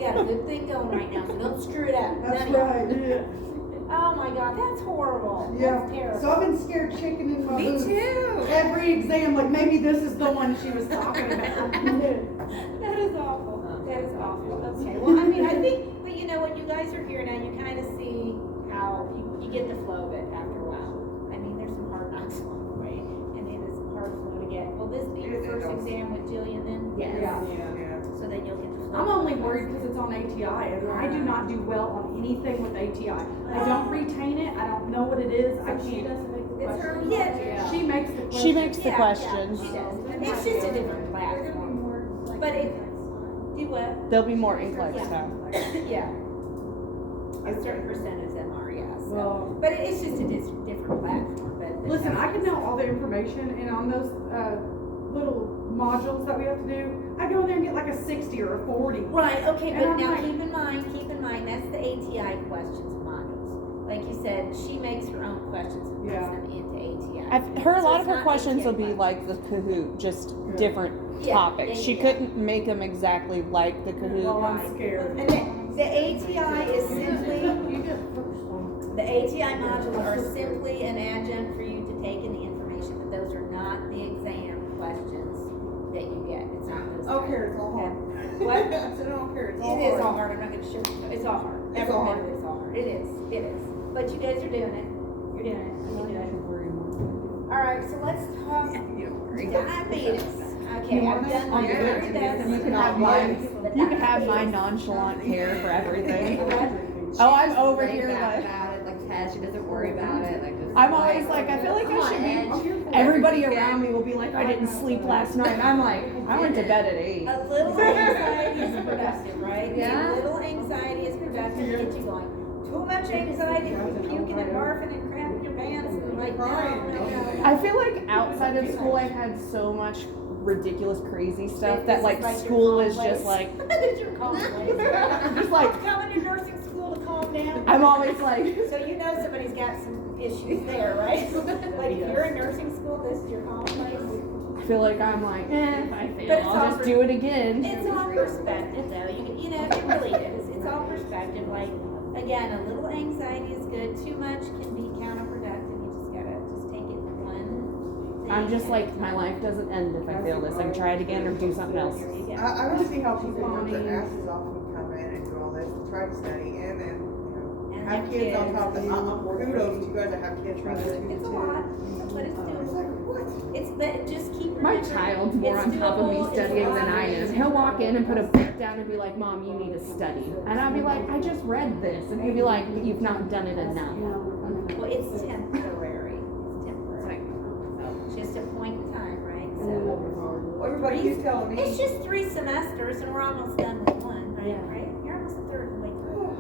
got a good thing going right now, so don't screw it up. That's None of right, yeah. you. Oh my God, that's horrible. Yeah. That's terrible. So I've been scared chicken in my Me boots. too. Every exam, like maybe this is the one she was talking about. That is awful. That is awful. Okay. Well, I mean, I think, but you know what? You guys are here now. You kind of see how you get the flow of it after a while. I mean, there's some hard knocks along the way, and it is a hard flow to get. Will this be your It first is. exam with Jillian then? Yes. Yeah. Yeah. So then you'll get the flow. I'm only worried because it's on ATI, and I do not do well on anything with ATI. I don't retain it. I don't know what it is. I She can't. doesn't make the It's her. questions. Yeah. She makes the She question. makes the questions. She does. It's just a different platform. But it. Do what? There'll be more NCLEX Yeah. stuff. Yeah. A certain percentage of them are, yeah. So. Well, But it's just a different platform. But listen, I can know all the information, and on those little modules that we have to do, I go in there and get like a 60 or a 40. Right, okay, And but I'm now like- keep in mind, that's the ATI questions modules. Like you said, she makes her own questions and puts Yeah. them into ATI. A So lot it's of her not questions will ATI be like the Kahoot, just different Yeah, topics. She yeah. couldn't make them exactly like the Well, Kahoot. I'm scared. And the ATI is simply, the ATI modules are simply an adjunct for you to take in the information, but those are not the exam questions that you get. It's not those. I don't care, it's all hard. What? I said, I don't care, it's all It hard. is all hard, I'm not gonna sugarcoat, it's all hard. It's Every all bit hard. of it's all hard, it is. But you guys are doing it, you're doing it, you can do it. Alright, so let's talk You don't worry. diabetes. Okay, I've done my Yeah. very best. You can have my nonchalant care for everything. Oh, I'm over here like, about it, like Tess, she doesn't worry about it, like just. I'm always like, I feel like I should be, everybody around me will be like, I didn't sleep last night. And I'm like, I went to bed at 8. A little anxiety is productive, right? Yeah. A little anxiety is productive to get you going. Too much anxiety, you're puking and barfing and crapping your pants and like, no. I feel like outside of school I've had so much ridiculous, crazy stuff that like This is school your is just like, It's your complex. just like, Coming to nursing school to calm down. I'm always like, So you know somebody's got some issues there, right? Like, if you're in nursing school, this is your common place. I feel like I'm like, if I But fail, it's I'll all just do it again. It's all perspective, though. You know, it really is. It's all perspective. Like, again, a little anxiety is good. Too much can be counterproductive. You just gotta take it one thing. I'm just like, my life doesn't end if I fail this. I can try it again or do something else. There you go. I don't see how people work their asses off and come in and do all this, and try to study, and then, And have have kids on kids. top of it. Kudos to you guys that have kids right there. It's a lot, but it's It's doable. like, what? It's, but just keep My remembering, child's more it's on top of me doable, it's studying a than lot. I am. He'll walk in and put a book down and be like, Mom, you need to study. And I'll be like, I just read this. And he'll be like, but you've not done it enough. Well, it's temporary. It's temporary. It's just a point in time, right? So Well, everybody keeps telling me. it's just 3 semesters, and we're almost done with one, right? Yeah. Right? You're almost a third of the way through.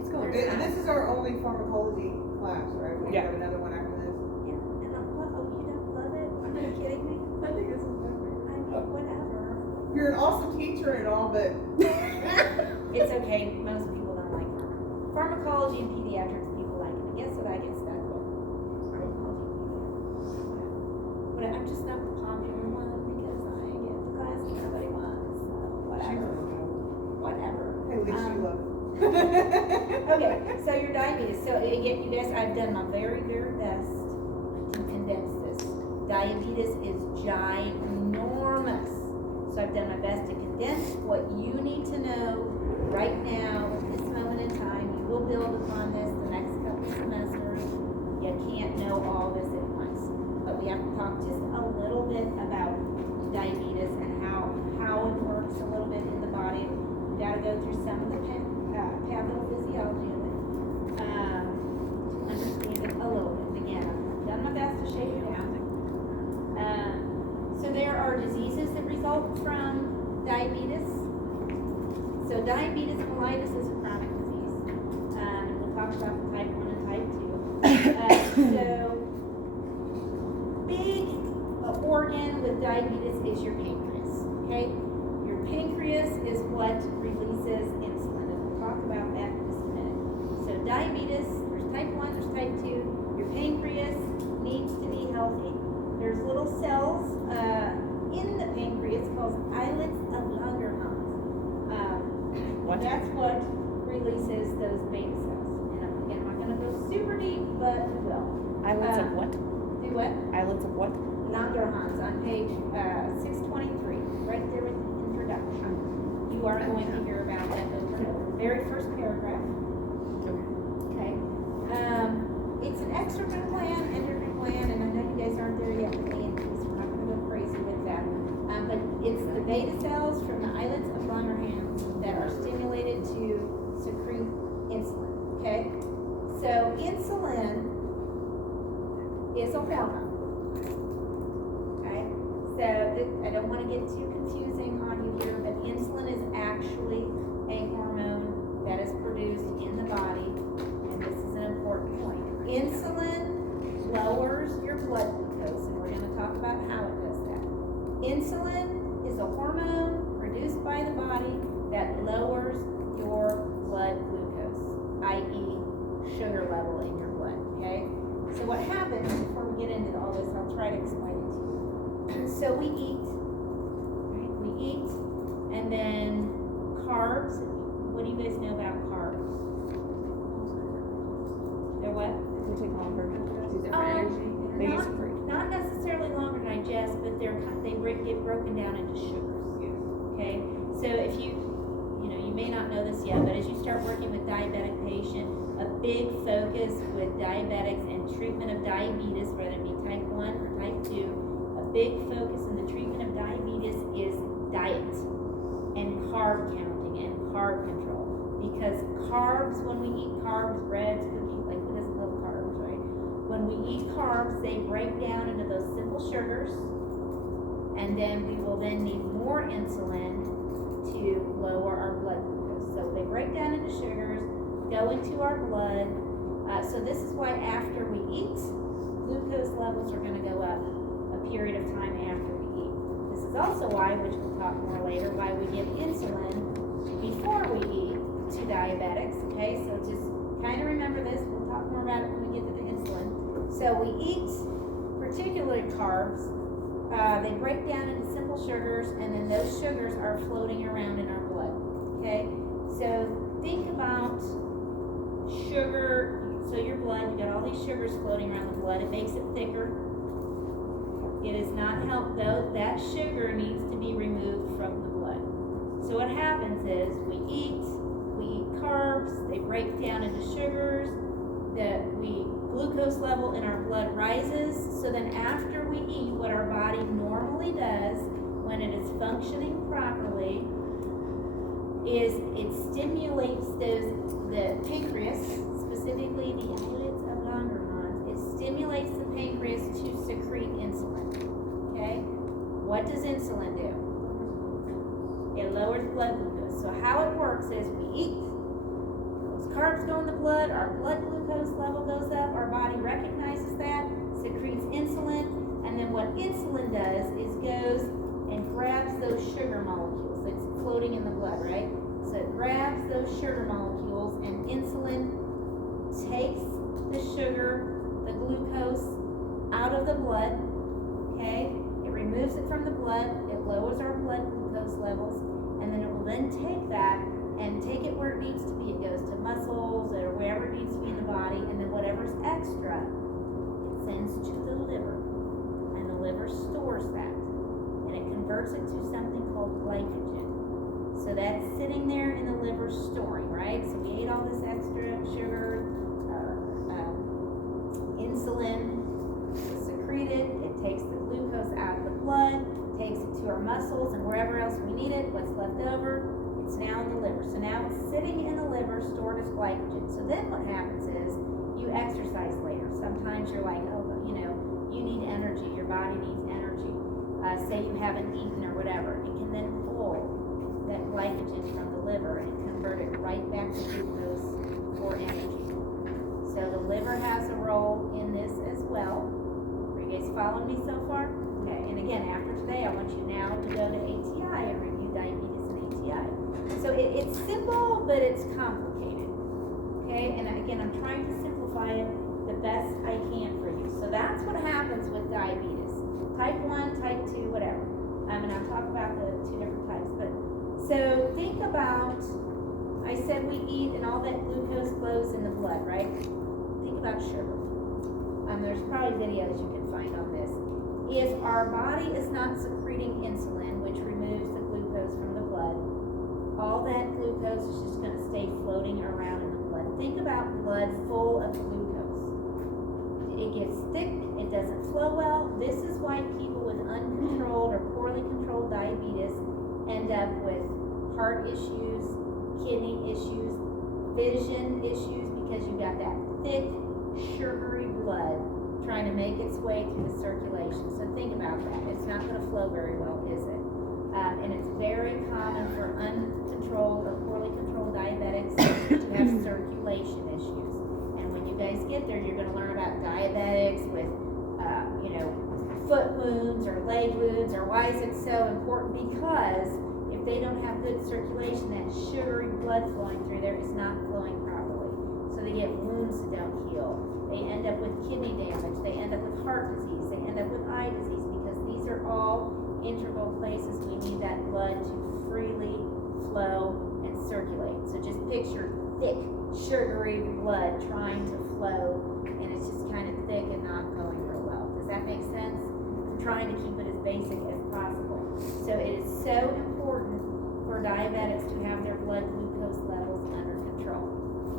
It's going And fast. this is our only pharmacology class, right? We Yeah. have another one after this. Yeah. And what? Oh, you don't love it? Are you kidding me? I think this is perfect. I mean, whatever. You're an awesome teacher and all, but It's okay. Most people don't like pharmacology and pediatrics. People like it. But guess what? I get stuck with pharmacology and pediatrics. But I'm just not the popular one because I get the class that nobody wants. So whatever. Whatever. hey, at least you love it. Okay, so your diabetes. So again, you guys, I've done my very, very best to condense this. Diabetes is ginormous. So I've done my best to condense what you need to know right now at this moment in time. You will build upon this the next couple semesters. You can't know all this at once. But we have to talk just a little bit about diabetes and how it works a little bit in the body. We gotta go through some of the pathophysiology of it to understand it a little bit. Again, I've done my best to shake it down. So there are diseases that result from diabetes. So diabetes mellitus is a chronic disease. And we'll talk about the type 1 and type 2. So big organ with diabetes is your pancreas. Okay? Your pancreas is what releases insulin. And we'll talk about that in just a minute. So diabetes, there's type 1, there's type 2. Your pancreas needs to be healthy. There's little cells in the pancreas called islets of Langerhans. What? That's what releases those beta cells. And again, I'm not going to go super deep, but we will. Islets of what? Do what? Islets of what? Langerhans on page 623, right there with the introduction. You are going to hear about that over and over. Very first paragraph. Okay. It's an exocrine gland, endocrine gland, and I know you guys aren't there yet with ANT, so we're not going to go crazy with that. But it's the beta cells from the islets of Langerhans that are stimulated to secrete insulin. Okay? So insulin is a hormone. Okay? So I don't want to get too confusing on you here, but insulin is actually a hormone that is produced in the body, and this is an important point. Insulin lowers your blood glucose, and we're going to talk about how it does that. Insulin is a hormone produced by the body that lowers your blood glucose, i.e. sugar level in your blood, okay? So what happens, before we get into all this, I'll try to explain it to you. So we eat, right? We eat, and then carbs. What do you guys know about carbs? They're what? They take longer. They use Not, free. not necessarily longer to digest, but they get broken down into sugars. Okay, so if you may not know this yet, but as you start working with diabetic patient, a big focus with diabetics and treatment of diabetes, whether it be type 1 or type 2, a big focus in the treatment of diabetes is diet and carb counting and carb control. Because carbs, when we eat carbs, breads, cookies, like who doesn't love carbs, right? When we eat carbs, they break down into those simple sugars, and then we will then need more insulin to lower our blood glucose. So they break down into sugars, go into our blood. So this is why after we eat, glucose levels are going to go up a period of time after we eat. This is also why, which we'll talk more later, why we give insulin before we eat to diabetics. Okay, so just kind of remember this. We'll talk more about it when we get to the insulin. So we eat particularly carbs. They break down into simple sugars, and then those sugars are floating around in our blood. Okay? So think about sugar. So your blood, you got all these sugars floating around the blood. It makes it thicker. It is not help though. That sugar needs to be removed from the blood. So what happens is we eat carbs. They break down into sugars. Glucose level in our blood rises. So then after we eat, what our body normally does when it is functioning properly is it stimulates the pancreas, specifically the islets of Langerhans. It stimulates the pancreas to secrete insulin. Okay? What does insulin do? It lowers blood glucose. So how it works is we eat, those carbs go in the blood, our blood glucose level goes up, our body recognizes that, secretes insulin, and then what insulin does is goes and grabs those sugar molecules that's floating in the blood, right? So it grabs those sugar molecules, and insulin takes the sugar, the glucose, out of the blood, okay? It removes it from the blood, it lowers our blood glucose levels, and then it will then take that and take it where it needs to be. It goes to muscles or wherever it needs to be in the body, and then whatever's extra, it sends to the liver, and the liver stores that, and it converts it to something called glycogen. So that's sitting there in the liver storing, right? So we ate all this extra sugar, insulin is secreted, it takes the glucose out of the blood, takes it to our muscles and wherever else we need it. What's left over, it's now in the liver. So now it's sitting in the liver stored as glycogen. So then what happens is you exercise later. Sometimes you're like, oh, but you need energy, your body needs energy. Say you haven't eaten or whatever. It can then pull that glycogen from the liver and convert it right back to glucose for energy. So the liver has a role in this as well. Are you guys following me so far? Okay, and again, after today, I want you now to go to ATI and review diabetes and ATI. So it's simple, but it's complicated. Okay, and again, I'm trying to simplify it the best I can for you. So that's what happens with diabetes. Type 1, type 2, whatever. And I'll talk about the two different types. But so think about, I said we eat and all that glucose flows in the blood, right? Think about sugar. There's probably videos you can find on this. If our body is not secreting insulin, which removes the glucose from the blood, all that glucose is just going to stay floating around in the blood. Think about blood full of glucose. It gets thick, it doesn't flow well. This is why people with uncontrolled or poorly controlled diabetes end up with heart issues, kidney issues, vision issues, because you got that thick, sugary blood trying to make its way through the circulation. So think about that. It's not going to flow very well, is it? And it's very common for uncontrolled or poorly controlled diabetics to have circulation issues. And when you guys get there, you're going to learn about diabetics with, foot wounds or leg wounds, or why is it so important? Because if they don't have good circulation, that sugary blood flowing through there is not flowing properly. So they get wounds that don't heal. They end up with kidney damage. They end up with heart disease. They end up with eye disease, because these are all integral places we need that blood to freely flow and circulate. So just picture thick, sugary blood trying to flow, and it's just kind of thick and not going real well. Does that make sense? I'm trying to keep it as basic as possible. So it is so important for diabetics to have their blood glucose levels under control.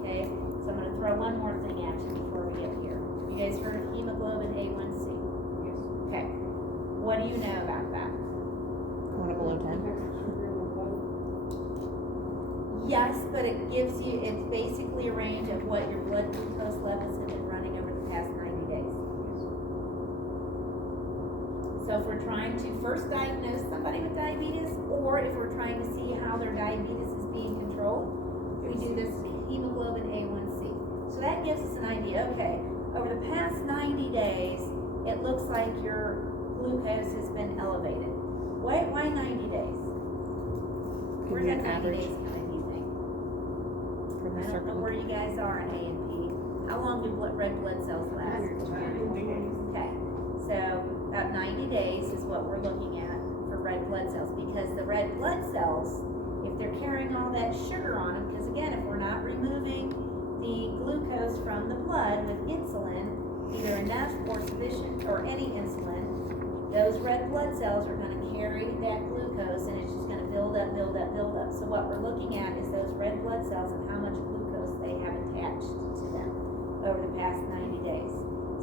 Okay? So I'm going to throw one more thing at you before we get here. You guys heard of hemoglobin A1C? Yes. Okay. What do you know about that? Going below 10. Yes, but it's basically a range of what your blood glucose levels have been running over the past 90 days. So if we're trying to first diagnose somebody with diabetes, or if we're trying to see how their diabetes is being controlled, we do this hemoglobin A1C. So that gives us an idea. Okay, over the past 90 days, it looks like your glucose has been elevated. Why 90 days? Where's that 90 days coming, do you think? I don't know where you guys are in A&P. How long do red blood cells last? Okay, so about 90 days is what we're looking at for red blood cells, because the red blood cells, if they're carrying all that sugar on them, because again, if we're not removing the glucose from the blood with insulin, either enough or sufficient or any insulin, those red blood cells are going to carry that glucose, and it's just going to build up, build up, build up. So what we're looking at is those red blood cells and how much glucose they have attached to them over the past 90 days.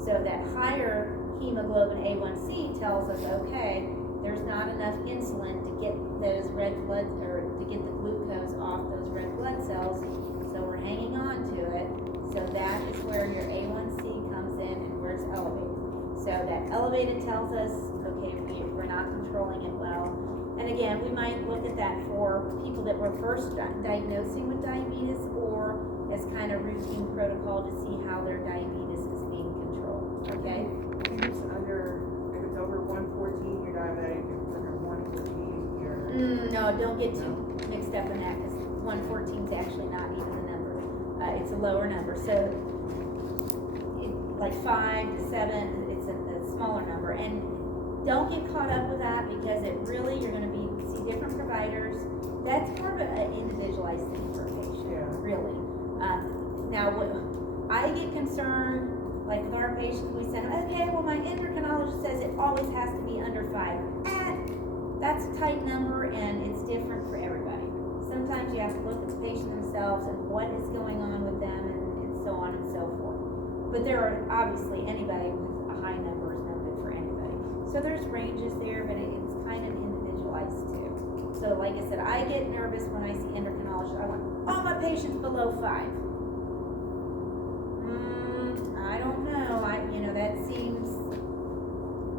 So that higher hemoglobin A1C tells us, okay, there's not enough insulin to get those red blood, or to get the glucose off those red blood cells, so we're hanging on to it. So that is where your A1C comes in and where it's elevated. So that elevated tells us, okay, we're not controlling it well. And again, we might look at that for people that we're first diagnosing with diabetes, or as kind of routine protocol to see how their diabetes is being controlled, okay? I think it's if it's over 114, you're diabetic. If it's under 115, you're. No, don't get too mixed up in that, because 114 is actually not even the number. It's a lower number. So, like 5 to 7, it's a smaller number. And don't get caught up with that, because it really, you're going to see different providers. That's more of an individualized thing for a patient, really. Now, what I get concerned, like with our patients, we send them, okay, well, my endocrinologist says it always has to be under 5. That's a tight number, and it's different for everybody. Sometimes you have to look at the patient themselves and what is going on with them, and so on and so forth. But there are obviously, anybody with a high number is no good for anybody. So there's ranges there, but it's kind of individualized too. So like I said, I get nervous when I see endocrinologists. I want all my patients below 5. I don't know. That seems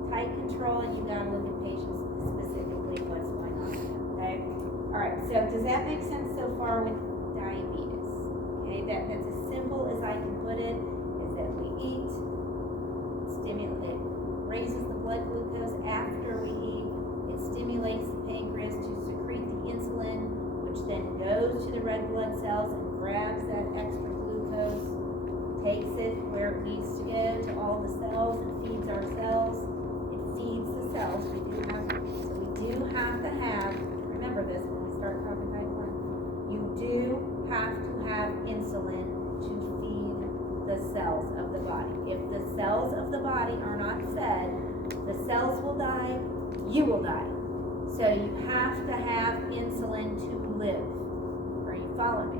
tight control, and you gotta look at patients specifically what's going on. Okay. All right. So does that make sense so far with diabetes? Okay. That's as simple as I can put it. Is that we eat, it raises the blood glucose after we eat. It stimulates the pancreas to secrete the insulin, which then goes to the red blood cells and grabs that extra glucose, takes it where it needs to go to all the cells, and feeds our cells. It feeds the cells. We do have to have, remember this when we start talking type 1, you do have to have insulin to feed the cells of the body. If the cells of the body are not fed, the cells will die, you will die. So you have to have insulin to live. Are you following me?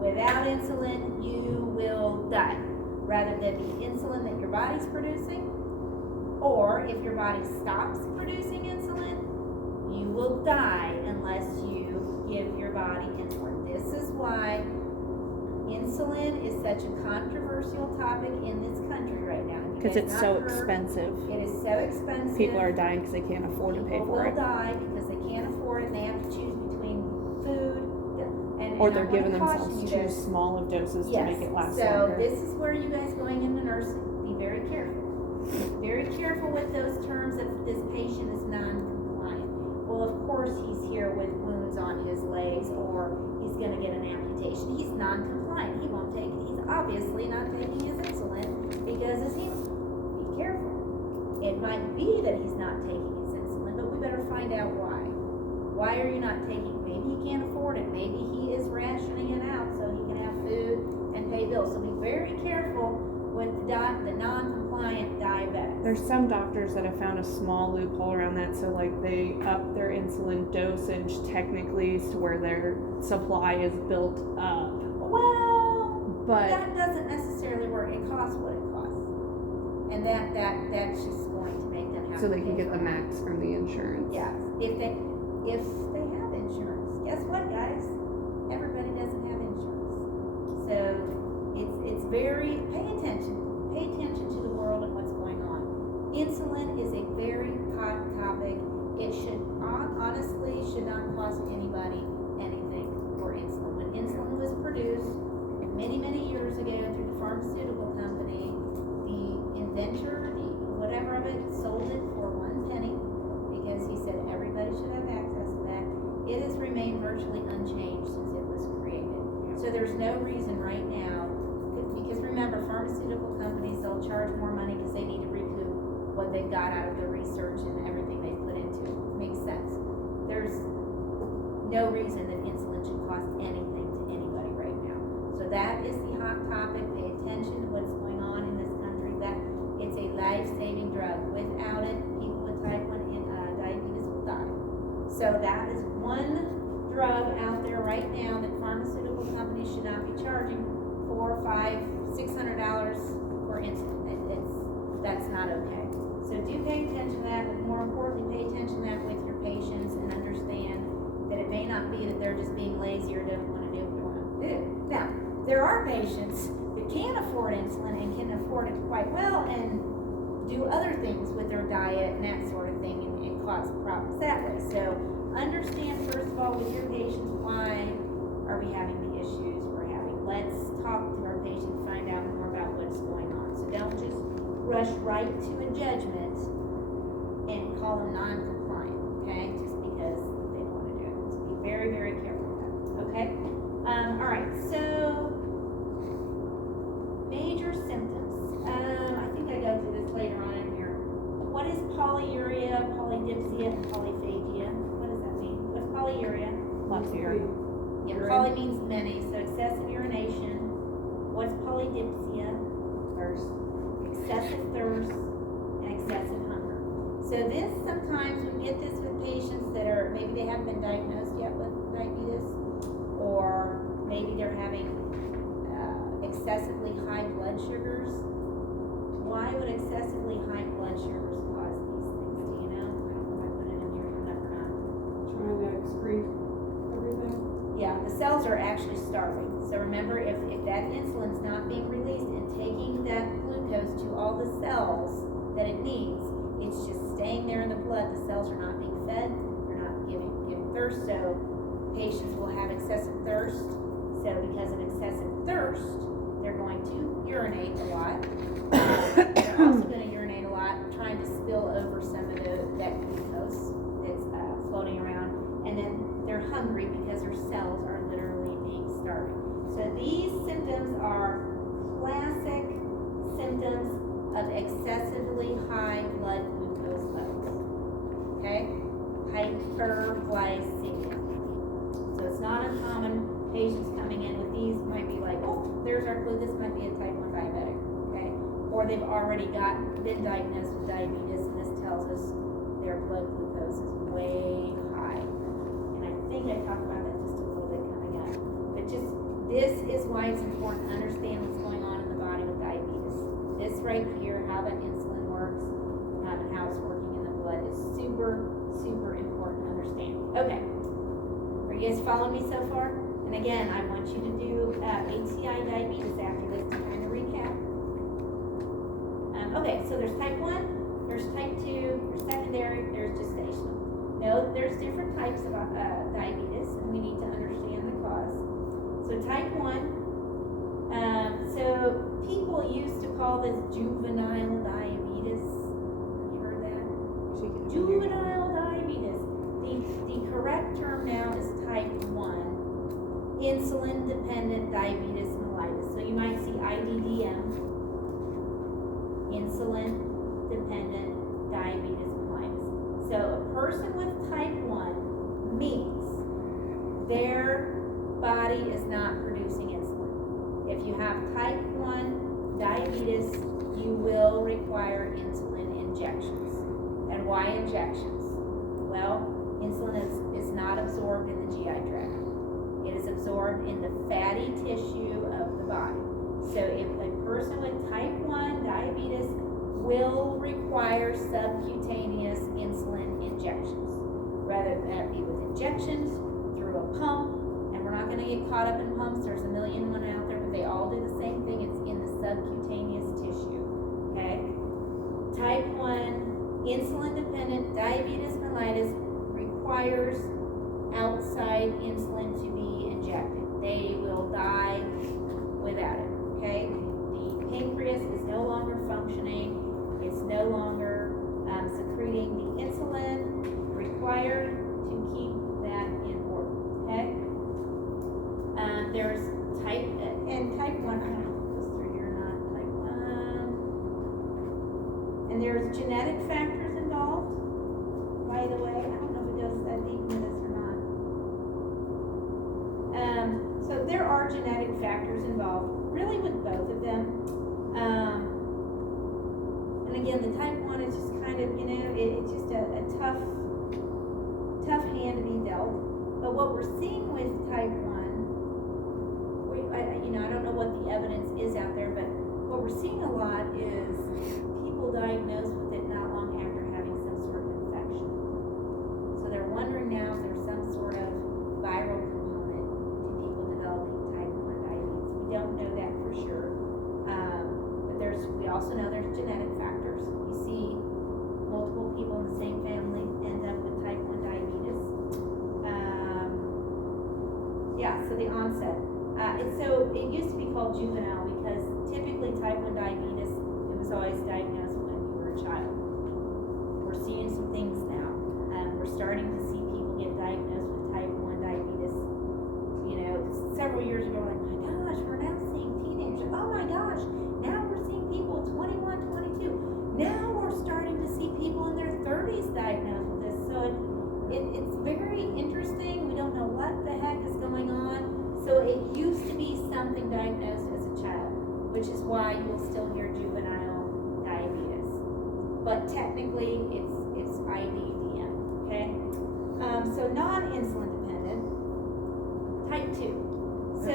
Without insulin, you will die. Rather than the insulin that your body's producing, or if your body stops producing insulin, you will die unless you give your body insulin. This is why insulin is such a controversial topic in this country right now. Because it's so expensive. It is so expensive. People are dying because they can't afford to pay for it. People will die because they can't afford it, and they have to choose between food or they're giving themselves too small of doses to make it last longer. So this is where you guys going into nursing, be very careful. Very careful with those terms if this patient is non-compliant. Well, of course he's here with wounds on his legs, or he's going to get an amputation. He's non-compliant. He won't take it. He's obviously not taking his insulin because it's him. Be careful. It might be that he's not taking his insulin, but we better find out why. Why are you not taking? Maybe he can't afford it. Maybe he is rationing it out so he can have food and pay bills. So be very careful with the non-compliant diabetics. There's some doctors that have found a small loophole around that, so like they up their insulin dosage technically to where their supply is built up. Well, but that doesn't necessarily work. It costs what it costs, and that's just going to make them have. So they to can pay get for the it. max from the insurance. Yes, if they have insurance. Guess what, guys? Everybody doesn't have insurance. So it's very, pay attention to the world and what's going on. Insulin is a very hot topic. It honestly should not cost anybody anything for insulin. When insulin was produced many years ago through the pharmaceutical company, the inventor, whatever of it, sold it for 1 penny because he said everybody should have access to that. It has remained virtually unchanged since it was created. So there's no reason right now, because remember, pharmaceutical they've got out of their research and everything they've put into it. Makes sense. There's no reason that insulin should cost anything to anybody right now. So that is the hot topic. Pay attention to what's going on in this country. That it's a life-saving drug. Without it, people with type 1 diabetes will die. So that is one drug out there right now that pharmaceutical companies should not be charging $400, $500, $600 for insulin. That's not okay. So do pay attention to that, but more importantly, pay attention to that with your patients and understand that it may not be that they're just being lazy or don't want to do what they want to do. Now, there are patients that can afford insulin and can afford it quite well and do other things with their diet and that sort of thing and cause problems that way. So understand first of all with your patients, why are we having the issues we're having? Let's talk to our patient, find out more about what's going on. So don't just rush right to a judgment and call them non-compliant, okay? Just because they don't want to do it. So be very, very careful with that, okay? All right, so major symptoms. I think I go through this later on in here. What is polyuria, polydipsia, and polyphagia? What does that mean? What's polyuria? Lots of urine. Yeah, poly means many, so excessive urination. What's polydipsia? Thirst. Excessive thirst and excessive hunger. So this, sometimes we get this with patients that are, maybe they haven't been diagnosed yet with diabetes, or maybe they're having excessively high blood sugars. Why would excessively high blood sugars cause these things? Do you know? I don't know if I put it in here, you'll never know. Trying to excrete everything. Yeah, the cells are actually starving. So remember, if that insulin's not being released and taking that glucose to all the cells that it needs, it's just staying there in the blood. The cells are not being fed, they're not giving thirst, so patients will have excessive thirst. So because of excessive thirst, they're going to urinate a lot. They're also going to urinate a lot, trying to spill over some of that glucose that's floating around. And then they're hungry because their cells are literally being starving. So these symptoms are classic symptoms of excessively high blood glucose levels. Okay? Hyperglycemia. So it's not uncommon. Patients coming in with these might be like, oh, there's our clue, this might be a type 1 diabetic. Okay? Or they've already been diagnosed with diabetes, and this tells us their blood glucose is way high. And I think I talked about that just a little bit coming up. But just, this is why it's important to understand what's going on in the body with diabetes. This right here, how that insulin works, and how it's working in the blood is super, super important to understand. Okay. Are you guys following me so far? And again, I want you to do HCI diabetes after this to kind of recap. Okay, so there's type 1, there's type 2, there's secondary, there's gestational. No, there's different types of diabetes, and we need to understand the cause. So type 1, so people used to call this juvenile diabetes. Have you heard that? Juvenile diabetes. The correct term now is type 1. Insulin-dependent diabetes mellitus. So you might see IDDM, insulin-dependent diabetes mellitus. So a person with type 1 means their body is not producing insulin. If you have type 1 diabetes, you will require insulin injections. And why injections? Well, insulin is not absorbed in the GI tract. It is absorbed in the fatty tissue of the body. So if a person with type 1 diabetes will require subcutaneous insulin injections, whether that be with injections, through a pump, and we're not going to get caught up in pumps, there's a million one out there, but they all do the same thing, it's in the subcutaneous tissue, okay? Type 1 insulin-dependent diabetes mellitus requires outside insulin to be injected. They will die without it, okay? The pancreas is no longer functioning. It's no longer secreting the insulin required to keep that in order, okay? There's type 1, I don't know if this through here or not, type 1. And there's genetic factors involved, by the way. I don't know if it goes that deep into this or not. So there are genetic factors involved, really with both of them. And again, the type 1 is just kind of, it's just a tough hand to be dealt. But what we're seeing with type 1, I don't know what the evidence is out there, but what we're seeing a lot is people diagnosed with it not long after having some sort of infection. So they're wondering now if there's some sort of viral component to people developing type 1 diabetes. We don't know that for sure. But we also know there's genetic factors. You see multiple people in the same family end up with type 1 diabetes. So the onset. So it used to be called juvenile because typically type 1 diabetes, it was always diagnosed when you were a child. We're seeing some things now. We're starting to see people get diagnosed with type 1 diabetes. Several years ago, like, my gosh, we're now seeing teenagers. Oh my gosh, now we're seeing people 21, 22. Now we're starting to see people in their 30s diagnosed with this. So it's very interesting. We don't know what the heck is going on. So it used to be something diagnosed as a child, which is why you'll still hear juvenile diabetes. But technically, it's IDDM, okay? So non-insulin dependent, type 2. So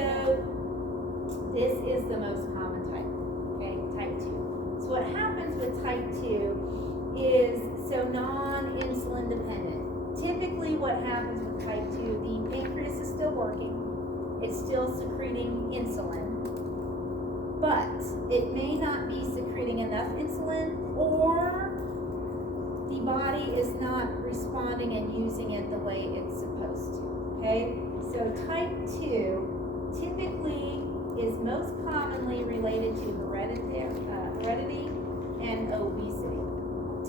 this is the most common type, okay? Type 2. So what happens with type 2 is, so non-insulin dependent. Typically what happens with type 2, the pancreas is still working. It's still secreting insulin, but it may not be secreting enough insulin, or the body is not responding and using it the way it's supposed to, okay? So type 2 typically is most commonly related to heredity and obesity.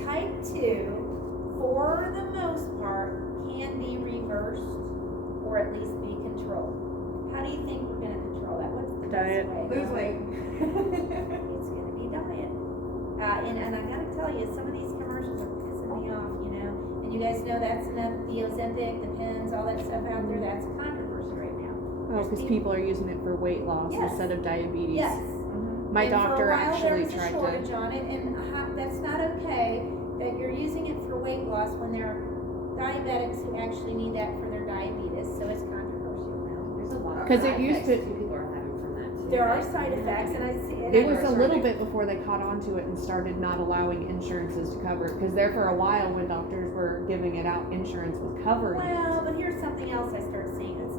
Type 2, for the most part, can be reversed or at least be controlled. How do you think we're going to control that? What's the Diet. best way? Lose weight. It's going to be diet. And I got to tell you, some of these commercials are pissing me off, And you guys know that's enough, the Ozempic, the pens, all that stuff out there, that's controversy right now. Oh, because people are using it for weight loss Yes. instead of diabetes. Yes. My And doctor for a while, actually there was tried a shortage to. on it, and that's not okay, that you're using it for weight loss when there are diabetics who actually need that for their diabetes, so it's controversial now. There's a lot of 'Cause it side used effects to- people are having from that too. There are side effects, and I see it. It was a little bit before they caught on to it and started not allowing insurances to cover it. Because there for a while, when doctors were giving it out, insurance was covering it. Well, but here's something else I start seeing. It's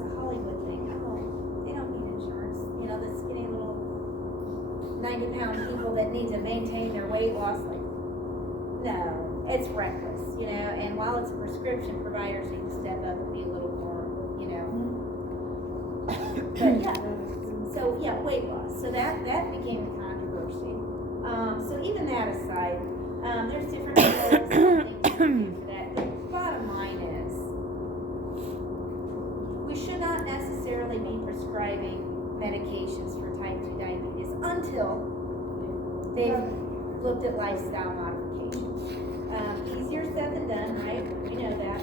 a Hollywood thing. Oh, they don't need insurance. The skinny little 90-pound people that need to maintain their weight loss, like, no, it's reckless, And while it's a prescription, providers need to step up and be a little more, But yeah, so yeah, weight loss. So that became a controversy. So even that aside, there's different pills and things you can do for that. The bottom line is, we should not necessarily be prescribing medications for type 2 diabetes until they've looked at lifestyle modifications. Easier said than done, right? We know that.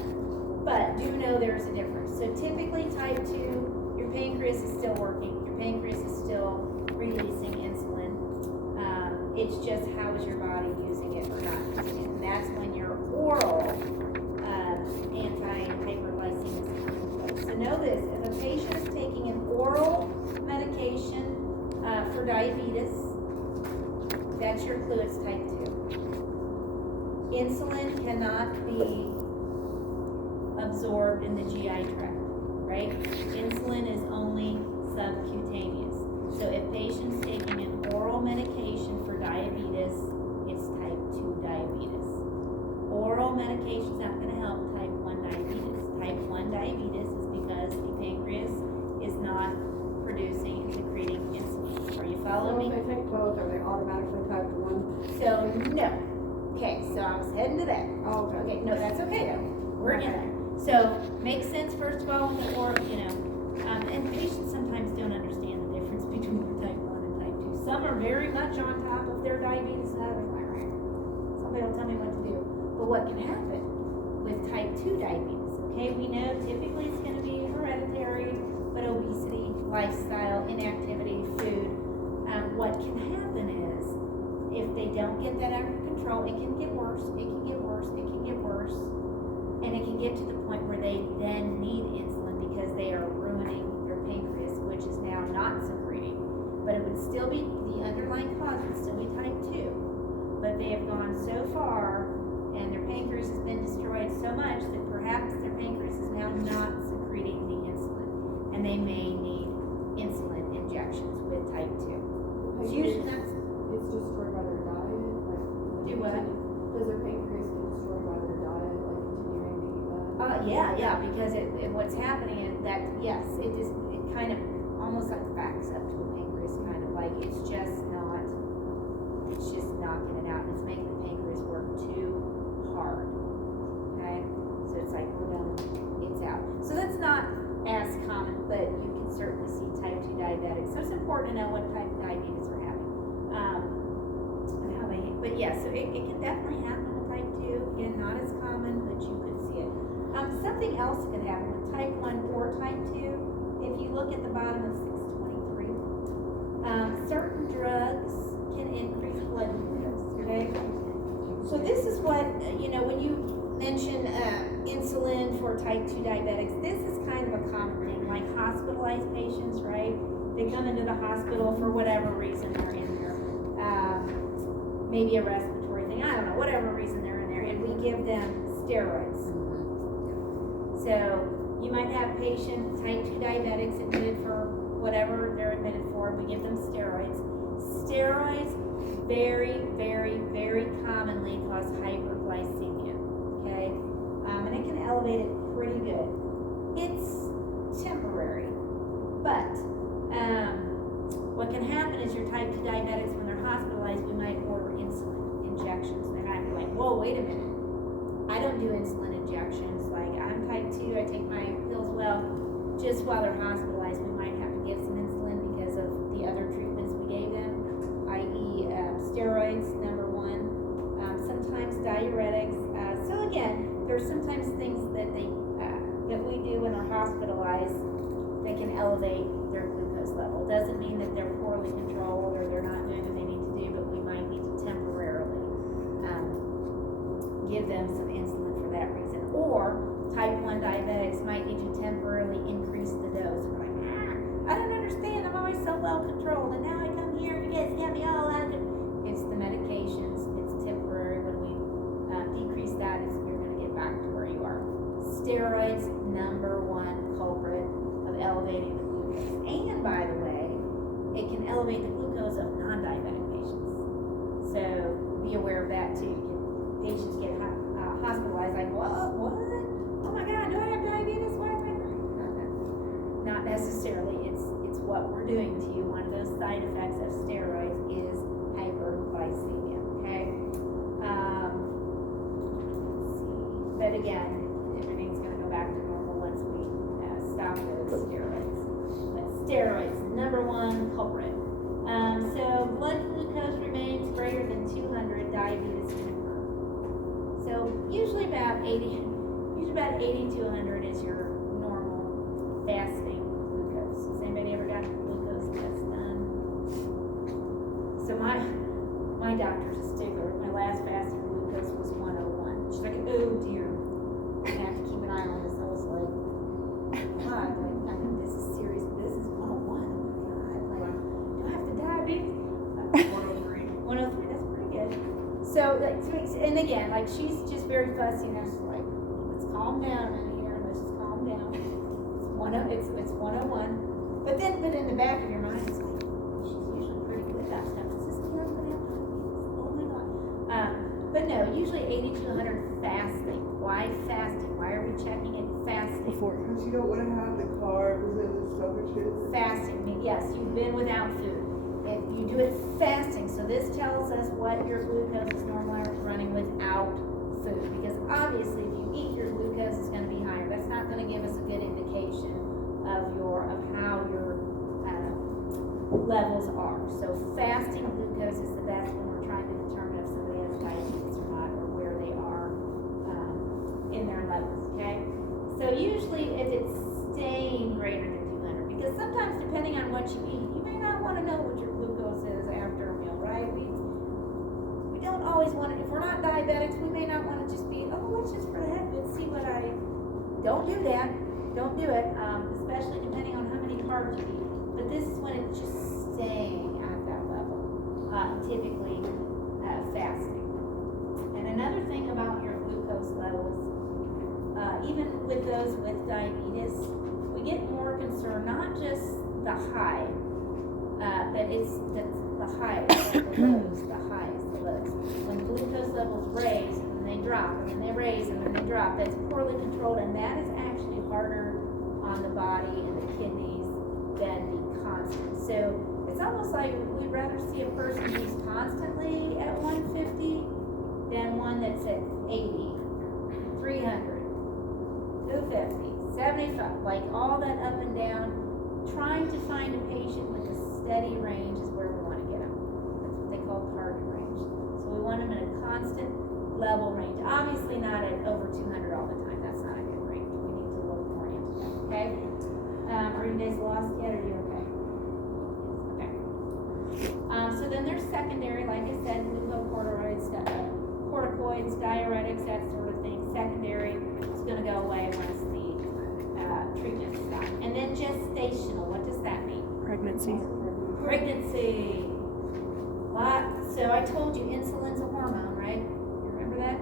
But do know there's a difference. So typically type 2, your pancreas is still working. Your pancreas is still releasing insulin. It's just how is your body using it or not using it. And that's when your oral anti-hyperglycemics come into place. So know this, if a patient is taking an oral medication for diabetes, that's your clue, it's type 2. Insulin cannot be absorbed in the GI tract, right? Insulin is only subcutaneous. So if patient's taking an oral medication for diabetes, it's type 2 diabetes. Oral medication's not going to help type 1 diabetes. Type 1 diabetes is because the pancreas is not producing and secreting insulin. Are you following me? So if they take both, are they automatically type 1? So, no. Okay, so I was heading to that. Oh, okay. Okay, no, that's okay though. We're in there. So, makes sense first of all with the oral, and patients sometimes don't understand the difference between type 1 and type 2. Some are very much on top of their diabetes and others are like, okay, well, tell me what to do. But what can happen with type 2 diabetes? Okay, we know typically it's gonna be hereditary, but obesity, lifestyle, inactivity, food. What can happen is, if they don't get that under control, it can get worse, it can get worse, it can get worse. And it can get to the point where they then need insulin because they are ruining their pancreas, which is now not secreting. But it would still be, the underlying cause would still be type 2. But they have gone so far and their pancreas has been destroyed so much that perhaps their pancreas is now not secreting the insulin. And they may need insulin injections with type 2. It's usually that's, It's destroyed by their diet, like. Do what? Does their pancreas get destroyed by their diet, like continuing to eat that? yeah, because what's happening is that, yes, it kind of almost like backs up to the pancreas, kind of like it's just not getting it out, and it's making the pancreas work too hard, okay? So it's like, we're done, it's out. So that's not as common, but you can certainly see type 2 diabetics. So it's important to know what type of diabetes we're having. And how they, but yeah, so it can definitely happen with type 2. Again, not as common, but you could see it. Something else could happen with type 1 or type 2. If you look at the bottom of 623, certain drugs can increase blood glucose, okay? So this is what, when you mention insulin for type 2 diabetics, this is kind of a common thing, like hospitalized patients, right? They come into the hospital for whatever reason they're in there. Maybe a respiratory thing, I don't know, whatever reason they're in there, and we give them steroids. So you might have patient type 2 diabetics admitted for whatever they're admitted for, we give them steroids. Steroids very, very, very commonly cause hyperglycemia, okay? And it can elevate it pretty good. It's temporary, but what can happen is your type 2 diabetics, when they're hospitalized, we might order insulin injections. They might be like, whoa, wait a minute. I don't do insulin injections. Like, I'm type 2, I take my pills well. Just while they're hospitalized, we might have to give some insulin because of the other treatments we gave them, i.e. Steroids, number one. Sometimes diuretics. So again, there's sometimes things that that we do when they're hospitalized that can elevate their glucose level. Doesn't mean that they're poorly controlled or they're not doing what they need to do, but we might need to temporarily give them some insulin for that reason. Or type 1 diabetics might need to temporarily increase the dose. We're like, I don't understand, I'm always so well controlled, and now I come here, you guys got me all out of it. It's the medications, it's temporary. When we decrease that, you're gonna get back to where you are. Steroids, number one culprit of elevating the glucose. And by the way, it can elevate the glucose of non-diabetic patients. So be aware of that too. Patients get hospitalized like, what? Oh my God, do I have diabetes? Why am I not necessarily. It's what we're doing to you. One of those side effects of steroids is hyperglycemia. Okay. Let's see. But again, everything's going to go back to normal once we stop those steroids. But steroids, number one culprit. So blood glucose remains greater than 200, diabetes can occur. So usually about 80 to 100 is your normal fasting glucose. Has anybody ever got a glucose test done? So my doctor's a stickler. My last fasting glucose was 101. She's like, oh dear, I have to keep an eye on this. I was like, God, I know this is serious. This is 101. Oh my God, like, do I have to diabetes? 103. 103, that's pretty good. So, and again, like, she's just very fussy, and I was like, let's calm down in here, let's just calm down. It's 101. But in the back of your mind, it's like, she's usually pretty good at that stuff. Is this kid gonna have diabetes? Oh my God. But no, usually 80 to 100 fasting. Why fasting? Why are we checking it fasting? Because you don't want to have the carbs and the stuff and shit. Fasting, I mean, yes, you've been without food. If you do it fasting, so this tells us what your glucose is normally running without food. Because obviously, if you eat, your glucose is going to be higher. That's not going to give us a good indication of how your levels are. So fasting glucose is the best when we're trying to determine if somebody has diabetes or not. So usually if it's staying greater than 200, because sometimes depending on what you eat, you may not want to know what your glucose is after a meal, right? We don't always want to, if we're not diabetics, we may not want to just be, oh, let's just for the heck of it see what I, don't do that, don't do it, especially depending on how many carbs you eat. But this is when it's just staying at that level, typically fasting. And another thing about your glucose levels, even with those with diabetes, we get more concerned, not just the high, but it's the highs, the lows, the highs, the lows. When glucose levels raise, and then they drop, and then they raise, and then they drop, that's poorly controlled, and that is actually harder on the body and the kidneys than the constant. So it's almost like we'd rather see a person who's constantly at 150 than one that's at 80, 300, 250, 75, like all that up and down. Trying to find a patient with a steady range is where we want to get them. That's what they call target range. So we want them in a constant level range. Obviously not at over 200 all the time. That's not a good range. We need to look more into that, okay? Are you guys lost yet, or are you okay? Okay. So then there's secondary, like I said, glucocorticoids, corticoids, diuretics, that sort of thing. Secondary is going to go away once the treatment stops. And then gestational, what does that mean? Pregnancy. Pregnancy. So I told you insulin's a hormone, right? You remember that?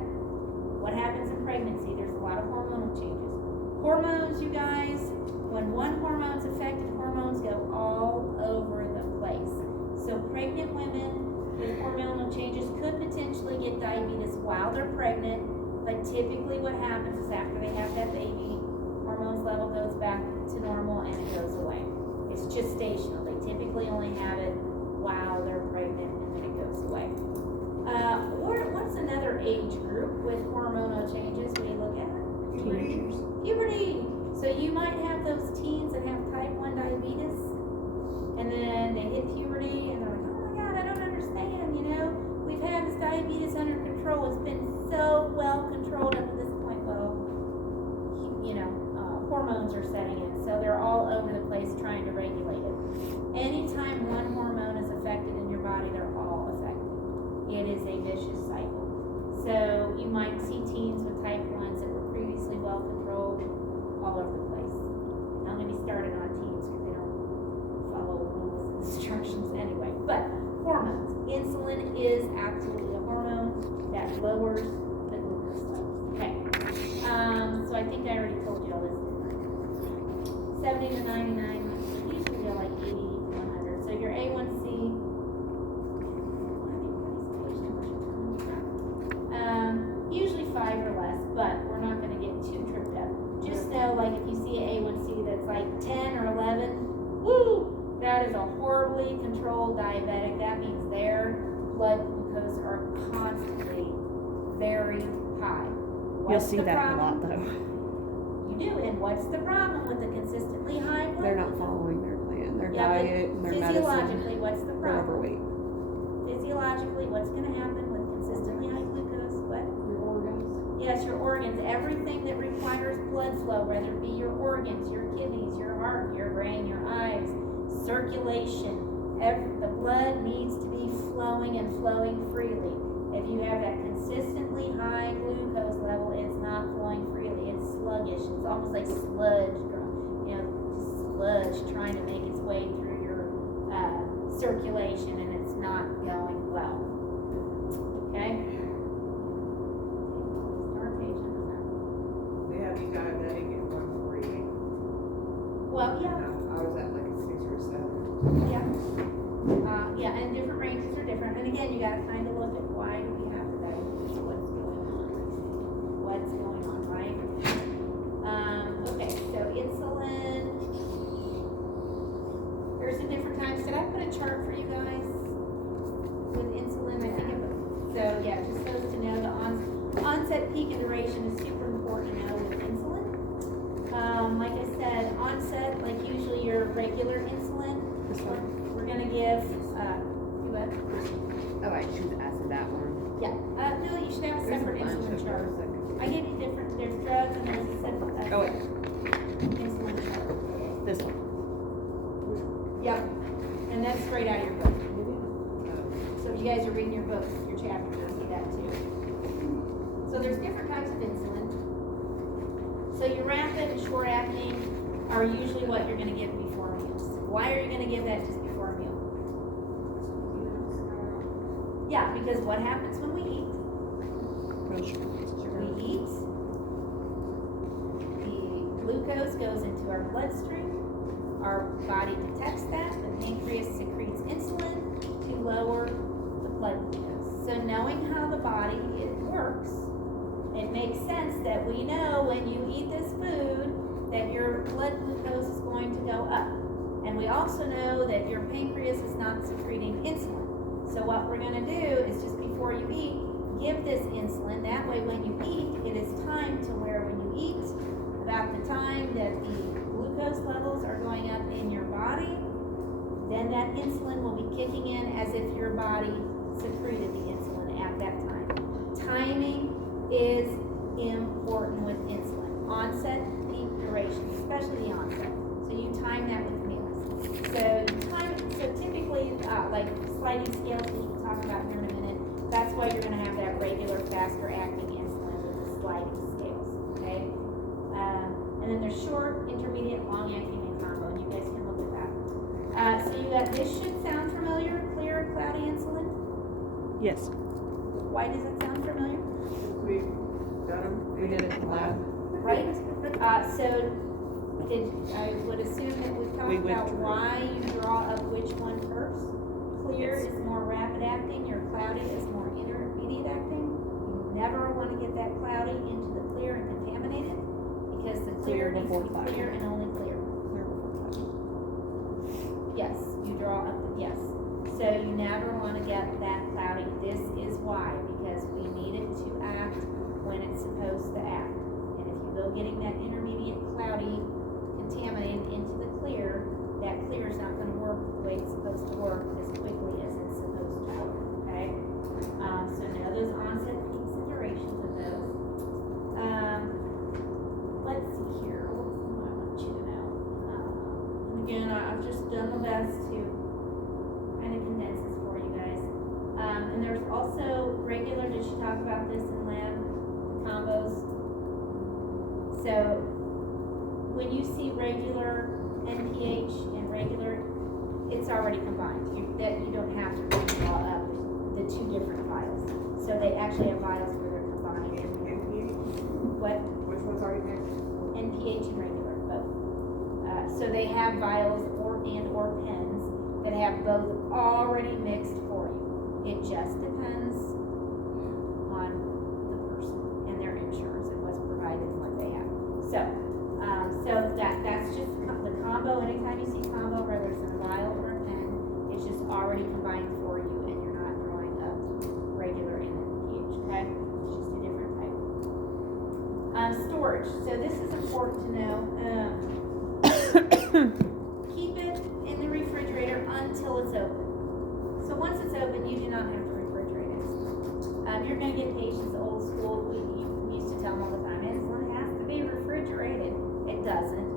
What happens in pregnancy? There's a lot of hormonal changes. Hormones, you guys, when one hormone's affected, hormones go all over the place. So pregnant women with hormonal changes could potentially get diabetes while they're pregnant, but typically what happens is after they have that baby, hormones level goes back to normal and it goes away. It's gestational. They typically only have it while they're pregnant and then it goes away. What's another age group with hormonal changes we look at? Teenagers. Puberty. So you might have those teens that have type 1 diabetes and then they hit puberty and they're like, oh my God, I don't understand, we've had this diabetes under control. It's been so well controlled up to this point. Well, hormones are setting in, so they're all over the place trying to regulate it. Anytime one hormone is affected in your body, they're all affected. It is a vicious cycle. So you might see teens with type 1s that were previously well controlled all over the place. Not going to be started on teens because they don't follow rules and instructions anyway. But hormones. Insulin is absolutely a hormone that lowers the glucose levels. Okay. So I think I already told you all this. 70 to 99, usually they're like 80 to 100. So your A1C, usually 5 or less, but we're not going to get too tripped up. Just know, like if you see an A1C that's like 10 or 11, woo, that is a horribly controlled diabetic. That means their blood glucose are constantly very high. You'll see that a lot though. You do, and what's the problem with the consistently high blood? They're not following their plan, their Yeah, diet, and their medicine. physiologically, what's the They're problem? overweight. Physiologically, what's going to happen with consistently high glucose? What? Your organs. Yes, your organs. Everything that requires blood flow, whether it be your organs, your kidneys, your heart, your brain, your eyes, circulation. The blood needs to be flowing and flowing freely. If you have that consistently high glucose level, it's not flowing freely. It's sluggish. It's almost like sludge, sludge trying to make its way through your circulation, and it's not going well. Okay? We have you diabetic at 148. Well, yeah. I was at like a 6 or 7. Yeah, and different ranges are different. And again, you gotta kind of look at why do we have the diabetes? What's going on, right? Okay, so insulin. There's some different times. Did I put a chart for you guys with insulin? I think it was. So yeah, just so to know the onset, peak, and duration is super important to know with insulin. Like I said, onset, like usually your regular insulin. This one. We're gonna give, what? Oh, I should ask that one. Yeah, no, you should have a There's a separate bunch insulin of chart. those. I gave you different, there's drugs and there's a separate, Oh, wait. So your rapid and short acting are usually what you're gonna give before meals. Why are you gonna give that just before a meal? Yeah, because what happens when we eat? We eat, the glucose goes into our bloodstream, our body detects that, the pancreas secretes insulin to lower the blood glucose. So knowing how the body works, it makes sense that we know when you eat this food that your blood glucose is going to go up. And we also know that your pancreas is not secreting insulin. So what we're gonna do is just before you eat, give this insulin. That way when you eat, it is timed to where when you eat, about the time that the glucose levels are going up in your body, then that insulin will be kicking in as if your body secreted the insulin at that time. Timing is important with insulin. Onset, peak, duration, especially the onset. So you time that with meals. So typically, like sliding scales, which we'll talk about here in a minute, that's why you're gonna have that regular, faster acting insulin with the sliding scales, okay? And then there's short, intermediate, long acting, and combo, and you guys can look at that. So you got, this should sound familiar, clear, cloudy insulin. Yes. Why does it sound familiar? We've done them. We did it in the lab. Right? So I would assume that we've talked We about withdrew. why you draw up which one first. Clear is more rapid acting, your cloudy is more intermediate acting. You never want to get that cloudy into the clear and contaminate it, because the clear needs to be clear and only clear. Yes, you draw up, yes. So you never want to get that cloudy. This is why, because we need it to act when it's supposed to act. And if you go getting that intermediate cloudy contaminated into the clear, that clear is not going to work the way it's supposed to work as quickly as it's supposed to work, okay? So know those onset, peaks, and durations of those. Let's see here, what else do I want you to know? And again, I've just done my best to kind of condense this for you guys. And there's also regular, did she talk about this in lab, combos? So when you see regular NPH and regular, it's already combined. You don't have to draw up the two different vials. So they actually have vials where they're combined. NPH? What? Which one's already mixed? NPH and regular, both. So they have vials or pens that have both already mixed for you. It just depends on the person and their insurance and what's provided and what they have. So that's just the combo. Anytime you see combo, whether it's in a vial or a pen, it's just already combined for you, and you're not drawing up regular and NPH. Okay, it's just a different type. Storage. So this is important to know. Keep it in the refrigerator until it's open. So once it's open, you do not have to refrigerate it. You're going to get patients old school. We used to tell them all the time, insulin has to be refrigerated. It doesn't.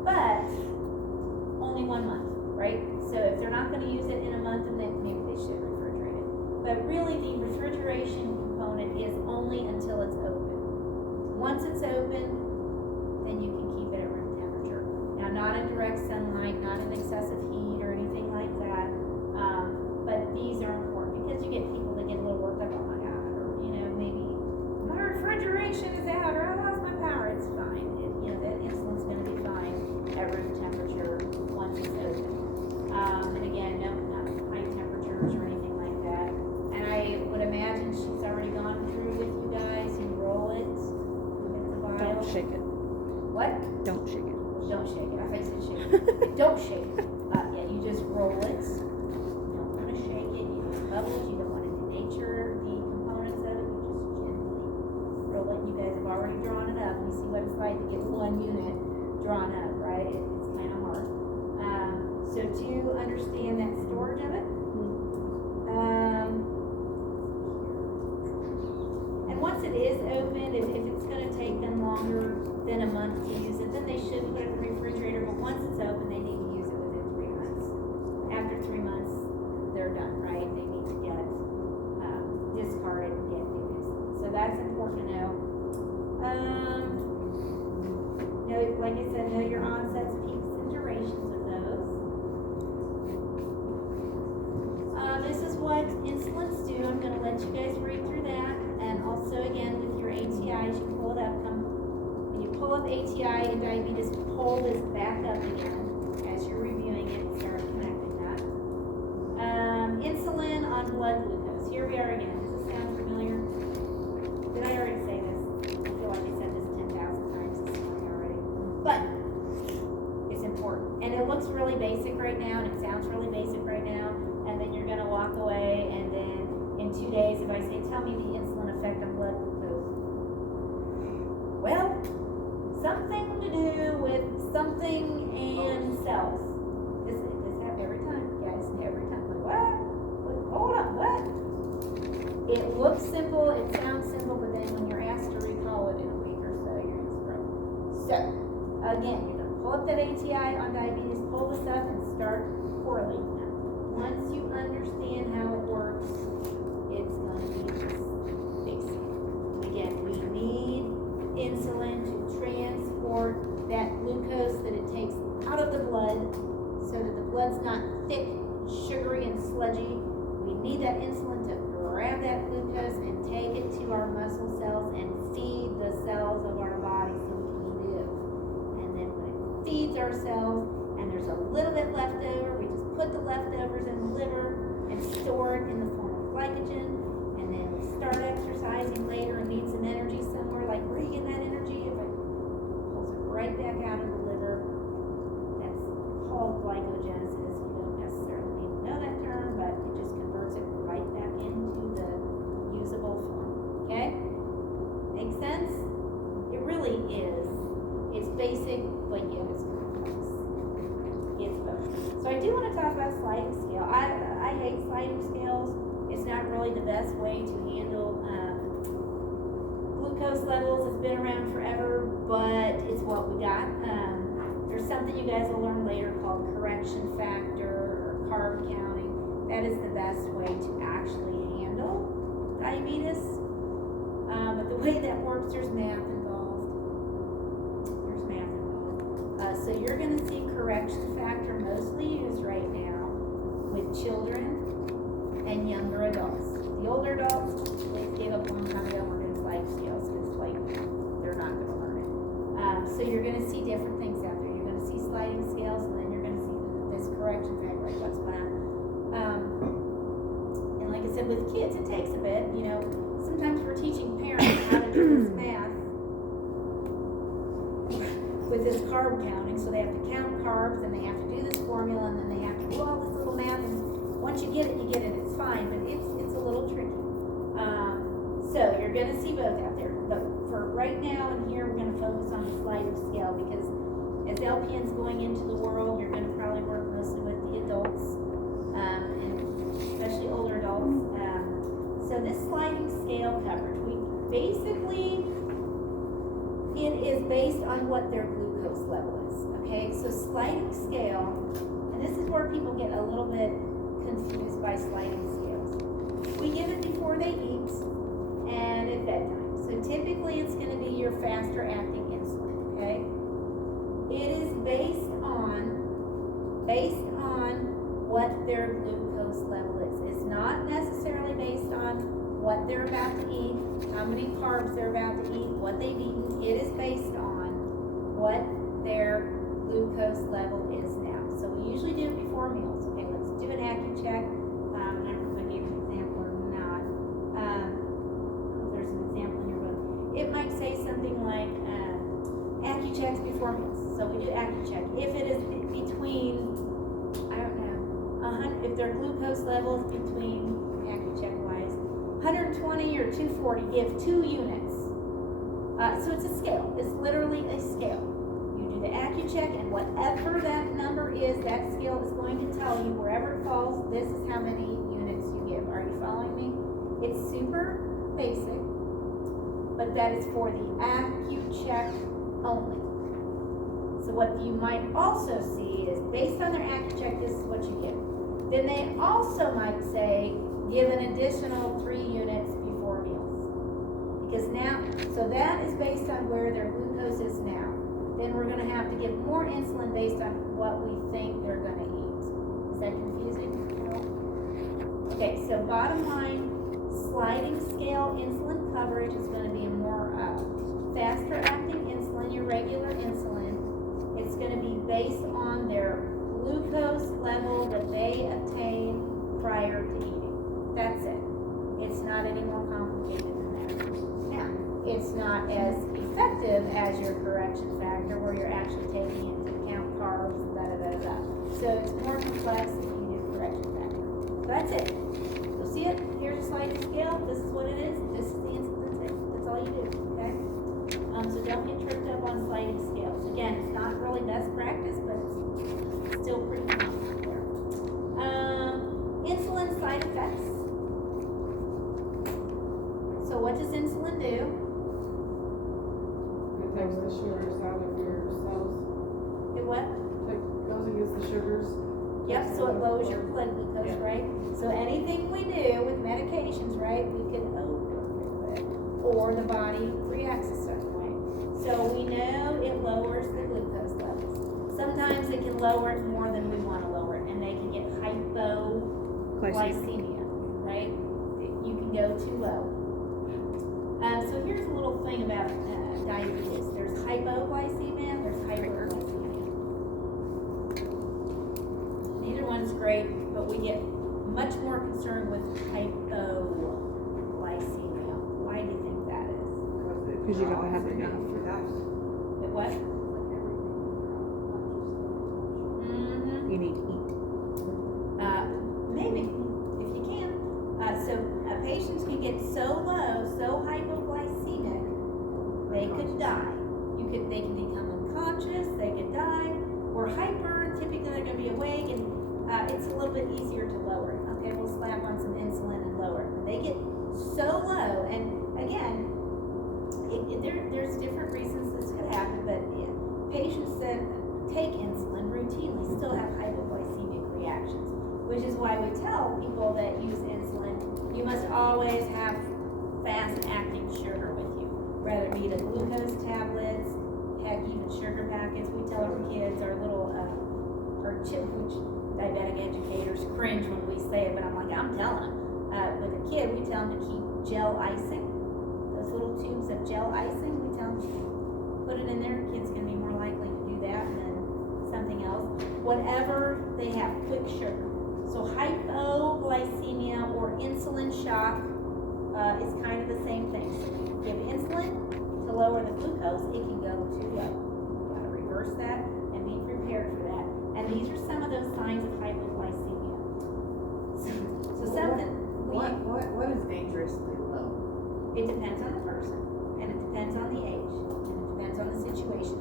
But only 1 month, right? So if they're not going to use it in a month, then maybe they should refrigerate it. But really, the refrigeration component is only until it's open. Once it's open, then you can keep it at room temperature. Now, not in direct sunlight, not in excessive heat or anything like that. But these are important because you get people that get a little worked up, oh my God, or, maybe my refrigeration is out or I lost my power. It's fine. That insulin's going to be fine at room temperature once it's open. And again, no, not high temperatures or anything like that. And I would imagine she's already gone through with you guys. You roll it, look at the vial. Don't shake it. What? Don't shake it. Don't shake it. I thought you said shake it. Don't shake it. Yeah, you just roll it. You don't want to shake it. You don't bubble it. You don't want to denature the components of it. You just gently roll it. You guys have already drawn it up. You see what it's like to get 1 unit drawn up, right? It's kind of hard. So do you understand that storage of it? And once it is opened, if it's going to take them longer than a month to use it, then they should put it in the refrigerator. But once it's open, they need to use it within 3 months. After 3 months, they're done, right? They need to get discarded and get new insulin. So that's important to know. like I said, know your onsets, peaks, and durations of those. This is what insulins do. I'm going to let you guys read through that. And also, again, with your ATIs, you pull it up. When you pull up ATI and diabetes, pull this back up again as you're reviewing it and start connecting that. Insulin on blood glucose. Here we are again. Does this sound familiar? Did I already say this? I feel like I said this 10,000 times this morning already. But it's important. And it looks really basic right now, and it sounds really basic right now. And then you're going to walk away, and then in 2 days, if I say, tell me the insulin effect on blood glucose. Well, something to do with something and cells. This happens every time, guys. Every time. Like, what? Hold on, what? It looks simple, it sounds simple, but then when you're asked to recall it in a week or so, you're in trouble. So, again, you're going to pull up that ATI on diabetes, pull this up, and start correlating them. Once you understand how it works, it's going to be just basic. Again, we need insulin to transport that glucose that it takes out of the blood so that the blood's not thick, sugary, and sludgy. We need that insulin to grab that glucose and take it to our muscle cells and feed the cells of our body so we can live. And then when it feeds our cells and there's a little bit left over, we just put the leftovers in the liver and store it in the form of glycogen. And then we start exercising later and need some energy somewhere. Like, where are you getting that energy? If it pulls it right back out of the liver, that's called glycogenesis. You don't necessarily need to know that term, but it just converts it right back into the usable form. Okay? Make sense? It really is. It's basic, but yet it's complex. It's both. So I do want to talk about sliding scale. I hate sliding scales. It's not really the best way to handle glucose levels. It's been around forever, but it's what we got. There's something you guys will learn later called correction factor or carb counting. That is the best way to actually handle diabetes. But the way that works, there's math involved. So you're going to see correction factor mostly used right now with children and younger adults. The older adults, they gave up a long time ago. We're doing slide scales because they're not going to learn it. So you're going to see different things out there. You're going to see sliding scales, and then you're going to see this correction factor, like what's going on. And like I said, with kids, it takes a bit. You know, sometimes we're teaching parents how to do this math with this carb counting, so they have to count carbs, and they have to do this formula, and then they have to do all this little math, and once you get it, it's fine, but it's a little tricky. So you're going to see both out there, but for right now and here, we're going to focus on the sliding scale, because as LPNs going into the world, you're going to probably work mostly with the adults, and especially older adults. So this sliding scale coverage, it is based on what their glucose level is, okay? So sliding scale, and this is where people get a little bit confused by sliding scales. We give it before they eat and at bedtime. So typically it's going to be your faster acting insulin, okay? It is based on what their glucose level is. It's not necessarily based on what they're about to eat, how many carbs they're about to eat, what they've eaten. It is based on what their glucose level is now. So we usually do it before meals. Okay, let's do an AccuCheck. I don't know if I gave an example or not. There's an example in your book. It might say something like AccuChecks before meals. So we do AccuCheck. If it is between, I don't know, if their glucose level is between, AccuCheck wise, 120 or 240, give 2 units. So it's a scale. It's literally a scale. You do the AccuCheck, and whatever that number is, that scale is going to tell you wherever it falls, this is how many units you give. Are you following me? It's super basic, but that is for the AccuCheck only. So what you might also see is, based on their AccuCheck, this is what you give. Then they also might say, give an additional 3 units before meals. Because now, so that is based on where their glucose is now. Then then we're gonna have to give more insulin based on what we think they're gonna eat. Is that confusing? No? Okay, so bottom line, sliding scale insulin coverage is gonna be a more faster acting insulin, your regular insulin. It's gonna be based on their glucose level that they obtain prior to eating. That's it. It's not any more complicated than that. Now, it's not as effective as your correction factor where you're actually taking into account carbs and da-da-da-da. So it's more complex if you do correction factor. So that's it. You'll see it. Here's a sliding scale. This is what it is. This is the insulin. That's it. That's all you do, okay? So don't get tripped up on sliding scales. Again, it's not really best practice, but it's still pretty common there. Insulin side effects. So what does insulin do? It takes the sugars out of your cells. It what? Goes against the sugars. Yep, so it lowers your blood glucose, right? So anything we do with medications, right, we could overdose it, or the body reacts a certain way. So we know it lowers the glucose levels. Sometimes it can lower it more than we want to lower it, and they can get hypoglycemia, right? You can go too low. So here's a little thing about diabetes. There's hypoglycemia, there's hyperglycemia. Neither one's great, but we get much more concerned with hypoglycemia. Why do you think that is? Because you gotta have enough. It what? Mm-hmm. You need to eat. Maybe, if you can. So patients can get so low, so hypoglycemic, they could die. They can become unconscious, they could die. Or hyper, typically they're gonna be awake, and it's a little bit easier to lower it. Okay, we'll slap on some insulin and lower it. When they get so low, and again, there's different reasons this could happen, but patients that take insulin routinely still have hypoglycemic reactions, which is why we tell people that use insulin, you must always have fast-acting sugar with you, whether it be the glucose tablets, heck, even sugar packets. We tell our kids, our little, our chip, which diabetic educators cringe when we say it, but I'm like, I'm telling them. With a kid, we tell them to keep gel icing, those little tubes of gel icing, we tell them to put it in there. Kid's gonna be more likely to do that than something else. Whatever they have, quick sugar. So hypoglycemia or insulin shock is kind of the same thing. So you give insulin to lower the glucose, it can go too low. You gotta reverse that and be prepared for that. And these are some of those signs of hypoglycemia. So something. What is dangerously low? It depends on the person, and it depends on the age, and it depends on the situation.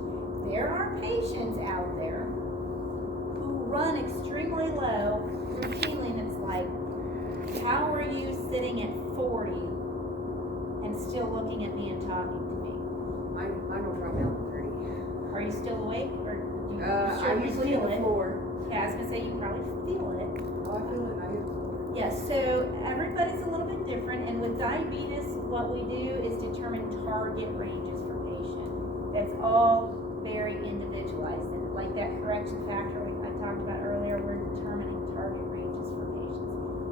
There are patients out there who run extremely low routinely, and it's like, how are you sitting at 40 and still looking at me and talking to me? Mine will drop down to 30. Are you still awake, or do you I usually hit feel the it? floor. Yeah, I was gonna say you probably feel it. Oh, I feel it, I hit the floor. Yes, so everybody's a little bit different, and with diabetes, what we do is determine target ranges for patient. That's all very individualized, and like that correction factor I talked about earlier, we're determining target ranges for patients.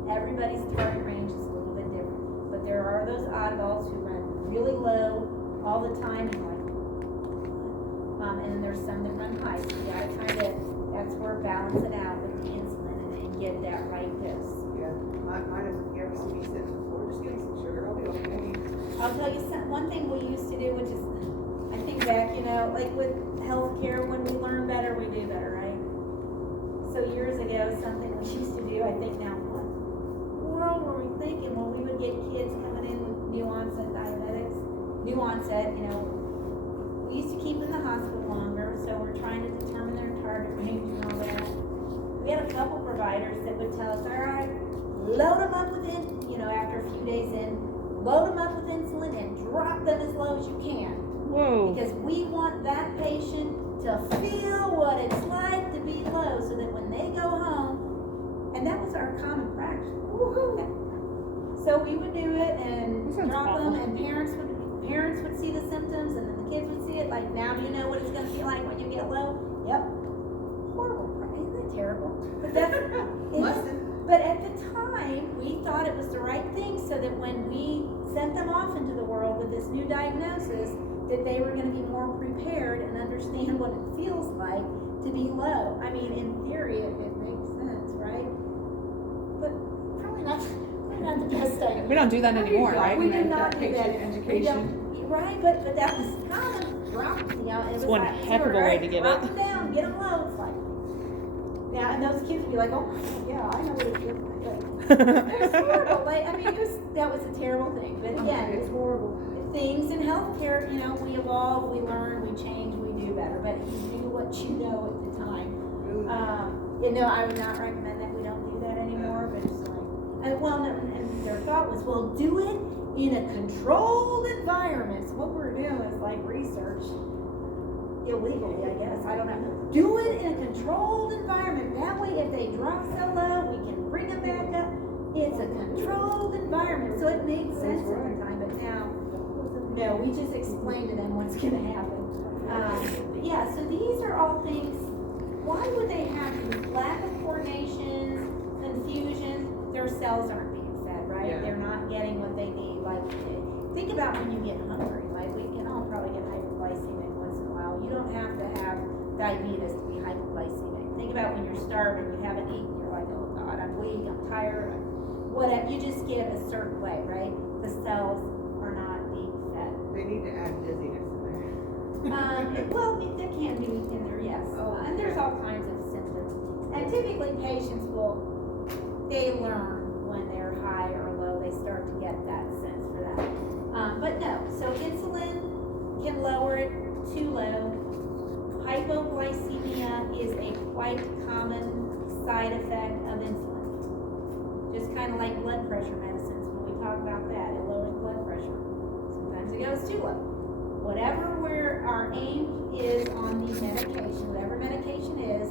Everybody's target range is a little bit different, but there are those oddballs who run really low all the time, and like, and then there's some that run high, so you gotta that's where balance it out with the insulin and get that right dose. Yeah, mine is, if you ever see me sitting on the floor, just give me some sugar, I'll be okay. I'll tell you one thing we used to do, which is, I think back, like with healthcare, when we learn better, we do better, right? So years ago, something we used to do, I think now, what world were we thinking when we would get kids coming in with new onset diabetics? New onset, we used to keep them in the hospital longer, so we're trying to determine their target range and all that. We had a couple providers that would tell us, all right, load them up with after a few days in, load them up with insulin and drop them as low as you can. Whoa. Because we want that patient to feel what it's like to be low, so that when they go home, and that was our common practice. Woohoo! So we would do it and That sounds drop awful. them, and parents would see the symptoms, and then the kids would see it, like, now do you know what it's gonna feel like when you get low? Yep. Horrible, isn't that terrible? But that's, but at the time, we thought it was the right thing, so that when we sent them off into the world with this new diagnosis, that they were gonna be more prepared and understand what it feels like to be low. I mean, in theory, it makes sense, right? But probably not the best idea. We don't do that anymore, right? We did do not that do that. patient We education. don't- Right, but that was kind of dropped, you know, and it was one like, heck of a way to get drop it. them down, get them low, it's like, yeah, and those kids would be like, oh, yeah, I know what it feels like. It was horrible, like, I mean, that was a terrible thing, but again, It's horrible. things in healthcare, you know, we evolve, we learn, we change, we do better, but you do what you know at the time. You know, I would not recommend that we don't do that anymore, but it's like, and well, no, and their thought was, well, do it in a controlled environment. So what we're doing is like research, illegally, I guess, I don't know. Do it in a controlled environment. That way, if they drop so low, we can bring them back up. It's a controlled environment, so it made sense at the time, but now, no, we just explained to them what's gonna happen. But yeah, so these are all things, why would they have these lack of coordination, confusion? Their cells aren't being fed, right? Yeah. They're not getting what they need. Like, think about when you get hungry. Like, we can all probably get hypoglycemic once in a while. You don't have to have diabetes to be hypoglycemic. Think about when you're starving, you haven't eaten, you're like, oh God, I'm weak, I'm tired, whatever. You just get a certain way, right? The cells are not being fed. They need to add dizziness in there. Well, there can be in there, yes. And there's all kinds of symptoms. And typically patients they learn when they're high or low, they start to get that sense for that. But no, so insulin can lower it too low. Hypoglycemia is a quite common side effect of insulin. Just kind of like blood pressure medicines, when we talk about that, it lowers blood pressure. Sometimes it goes too low. Whatever our aim is on the medication, whatever medication is,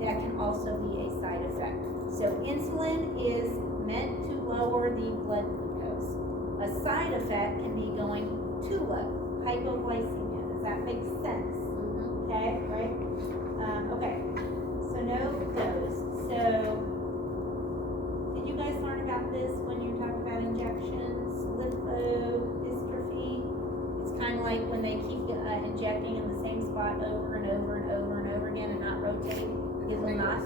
that can also be a side effect. So insulin is meant to lower the blood glucose. A side effect can be going too low, hypoglycemia. Does that make sense? Okay, right? Okay, so note those. So, did you guys learn about this when you talked about injections, lipodystrophy? It's kind of like when they keep injecting in the same spot over and over and over and over again and not rotate. It will not.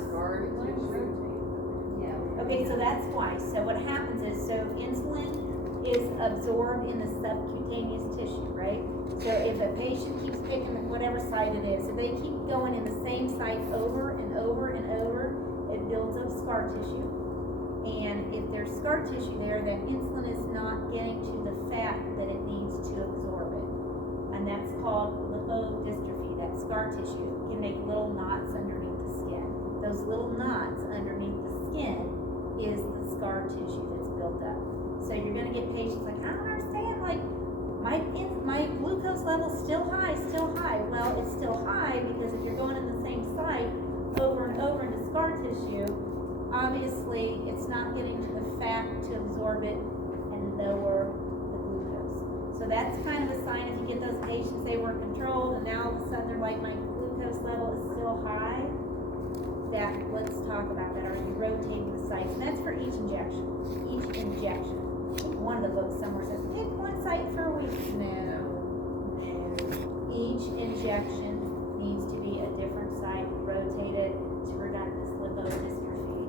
Okay, so that's why. So what happens is, so insulin is absorbed in the subcutaneous tissue, right? So if a patient keeps picking whatever site it is, if they keep going in the same site over and over and over, it builds up scar tissue. And if there's scar tissue there, then insulin is not getting to the fat that it needs to absorb it. And that's called lipodystrophy. That scar tissue can make little knots underneath the skin. Those little knots underneath the skin is the scar tissue that's built up. So you're gonna get patients like, I don't understand, like, my glucose level's still high. Well, it's still high because if you're going in the same site over and over into scar tissue, obviously it's not getting to the fat to absorb it and lower the glucose. So that's kind of a sign if you get those patients, they were controlled and now all of a sudden they're like, my glucose level is still high. Let's talk about that. Are you rotating the sites? And that's for each injection. One of the books somewhere says, pick one site for a week. No. Each injection needs to be a different site, rotate it to prevent this lipodystrophy.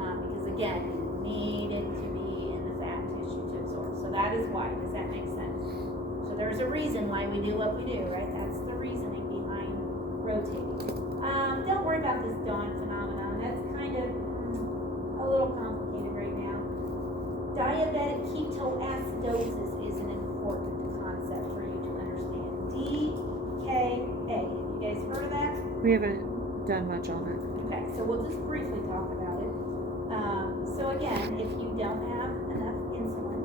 Because again, you need it to be in the fat tissue to absorb. So that is why. Does that make sense? So there's a reason why we do what we do, right? That's the reasoning behind rotating. Don't worry about this dawn phenomenon. That's kind of a little complicated right now. Diabetic ketoacidosis is an important concept for you to understand. DKA. Have you guys heard of that? We haven't done much on it. Okay, so we'll just briefly talk about it. So again, if you don't have enough insulin,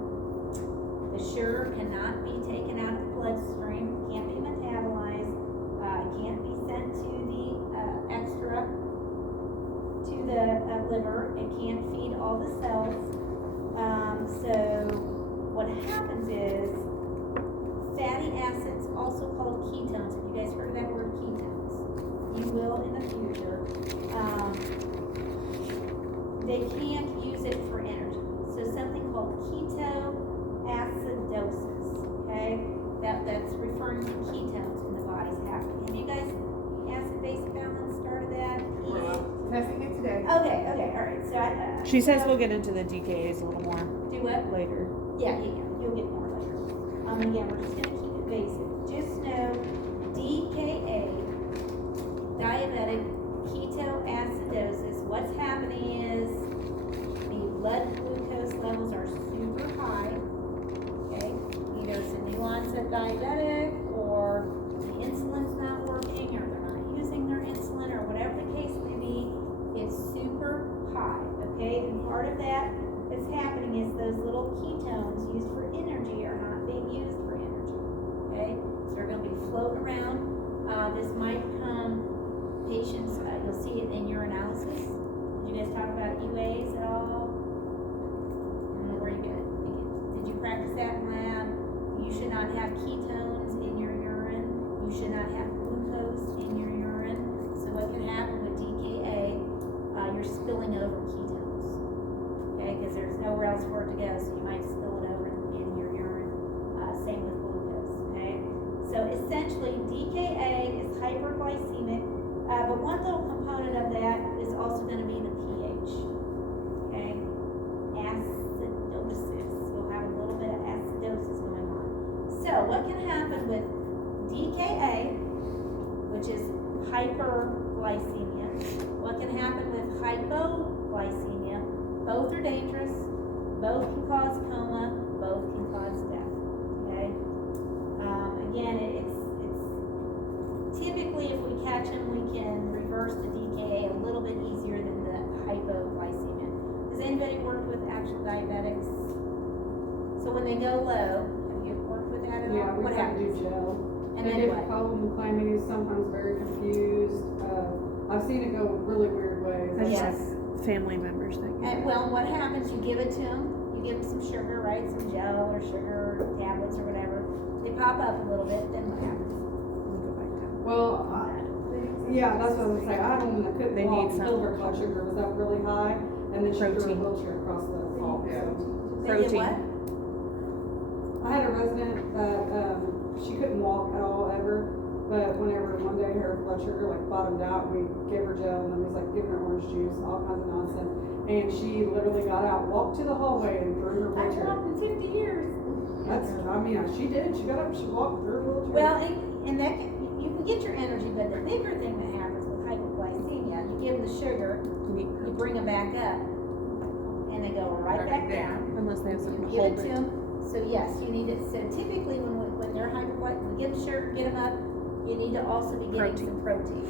the sugar cannot be taken out of the bloodstream, can't be metabolized, can't be sent to the extra to the liver. It can't feed all the cells. So what happens is fatty acid it's also called ketones. Have you guys heard of that word ketones? You will in the future. They can't use it for energy. So something called ketoacidosis, okay? That's referring to ketones in the body's happening. Have you guys acid-base balance started that? Testing it today. Okay, all right. So She says we'll get into the DKAs a little more do what? later. Yeah, you'll get more later. Again, we're just gonna keep it basic. Just know DKA, diabetic ketoacidosis, what's happening is the blood glucose levels are super high, okay? Either it's a new onset diabetic, or the insulin's not working, or they're not using their insulin, or whatever the case may be, it's super high, okay? And part of that that's happening is those little ketones used for energy are not being used for energy, okay? So they're gonna be floating around. This might come, patients, you'll see it in urinalysis. Did you guys talk about UAs at all? I don't know where you get it. Did you practice that in lab? You should not have ketones in your urine. You should not have glucose in your urine. So what can happen with DKA, you're spilling over ketones, okay? Because there's nowhere else for it to go, so you might spill it over in your urine. Same with glucose, okay? So essentially, DKA is hyperglycemic, but one little component of that is also going to be the pH, okay? Acidosis. We'll have a little bit of acidosis going on. So what can happen with DKA, which is hyperglycemia? What can happen with hypoglycemia? Both are dangerous. Both can cause coma. Both can cause death. Okay. Again, it's typically if we catch them, we can reverse the DKA a little bit easier than the hypoglycemia. Has anybody worked with actual diabetics? So when they go low, have you worked with that at all? Yeah, we What have to happens? do gel. And They then get what? cold and clammy, sometimes very confused. I've seen it go really weird ways. I just Yes. have family members that get And it. well, what happens? You give it to them. You give them some sugar, right? Some gel or sugar or tablets or whatever. They pop up a little bit. Then what happens? Well, yeah, that's what I was gonna say. I had a woman that couldn't They walk need until some her blood sugar was up really high, and then she threw protein. a wheelchair across the hall. Yeah. So. They did Protein. what? I had a resident that she couldn't walk at all ever, but whenever one day her blood sugar like bottomed out, we gave her gel and then was like giving her orange juice, all kinds of nonsense, and she literally got out, walked to the hallway, and threw her I wheelchair. walked in 50 years. That's, I mean, she did. She got up, she walked through her wheelchair. Well, and that you can get your energy, but the bigger thing that happens with hypoglycemia, you give them the sugar, you bring them back up, and they go right back down. Unless they have something to Give hold it to it. them. So yes, you need it. So typically when they're hypoglycemic, we give them sugar, get them up, you need to also be getting some protein.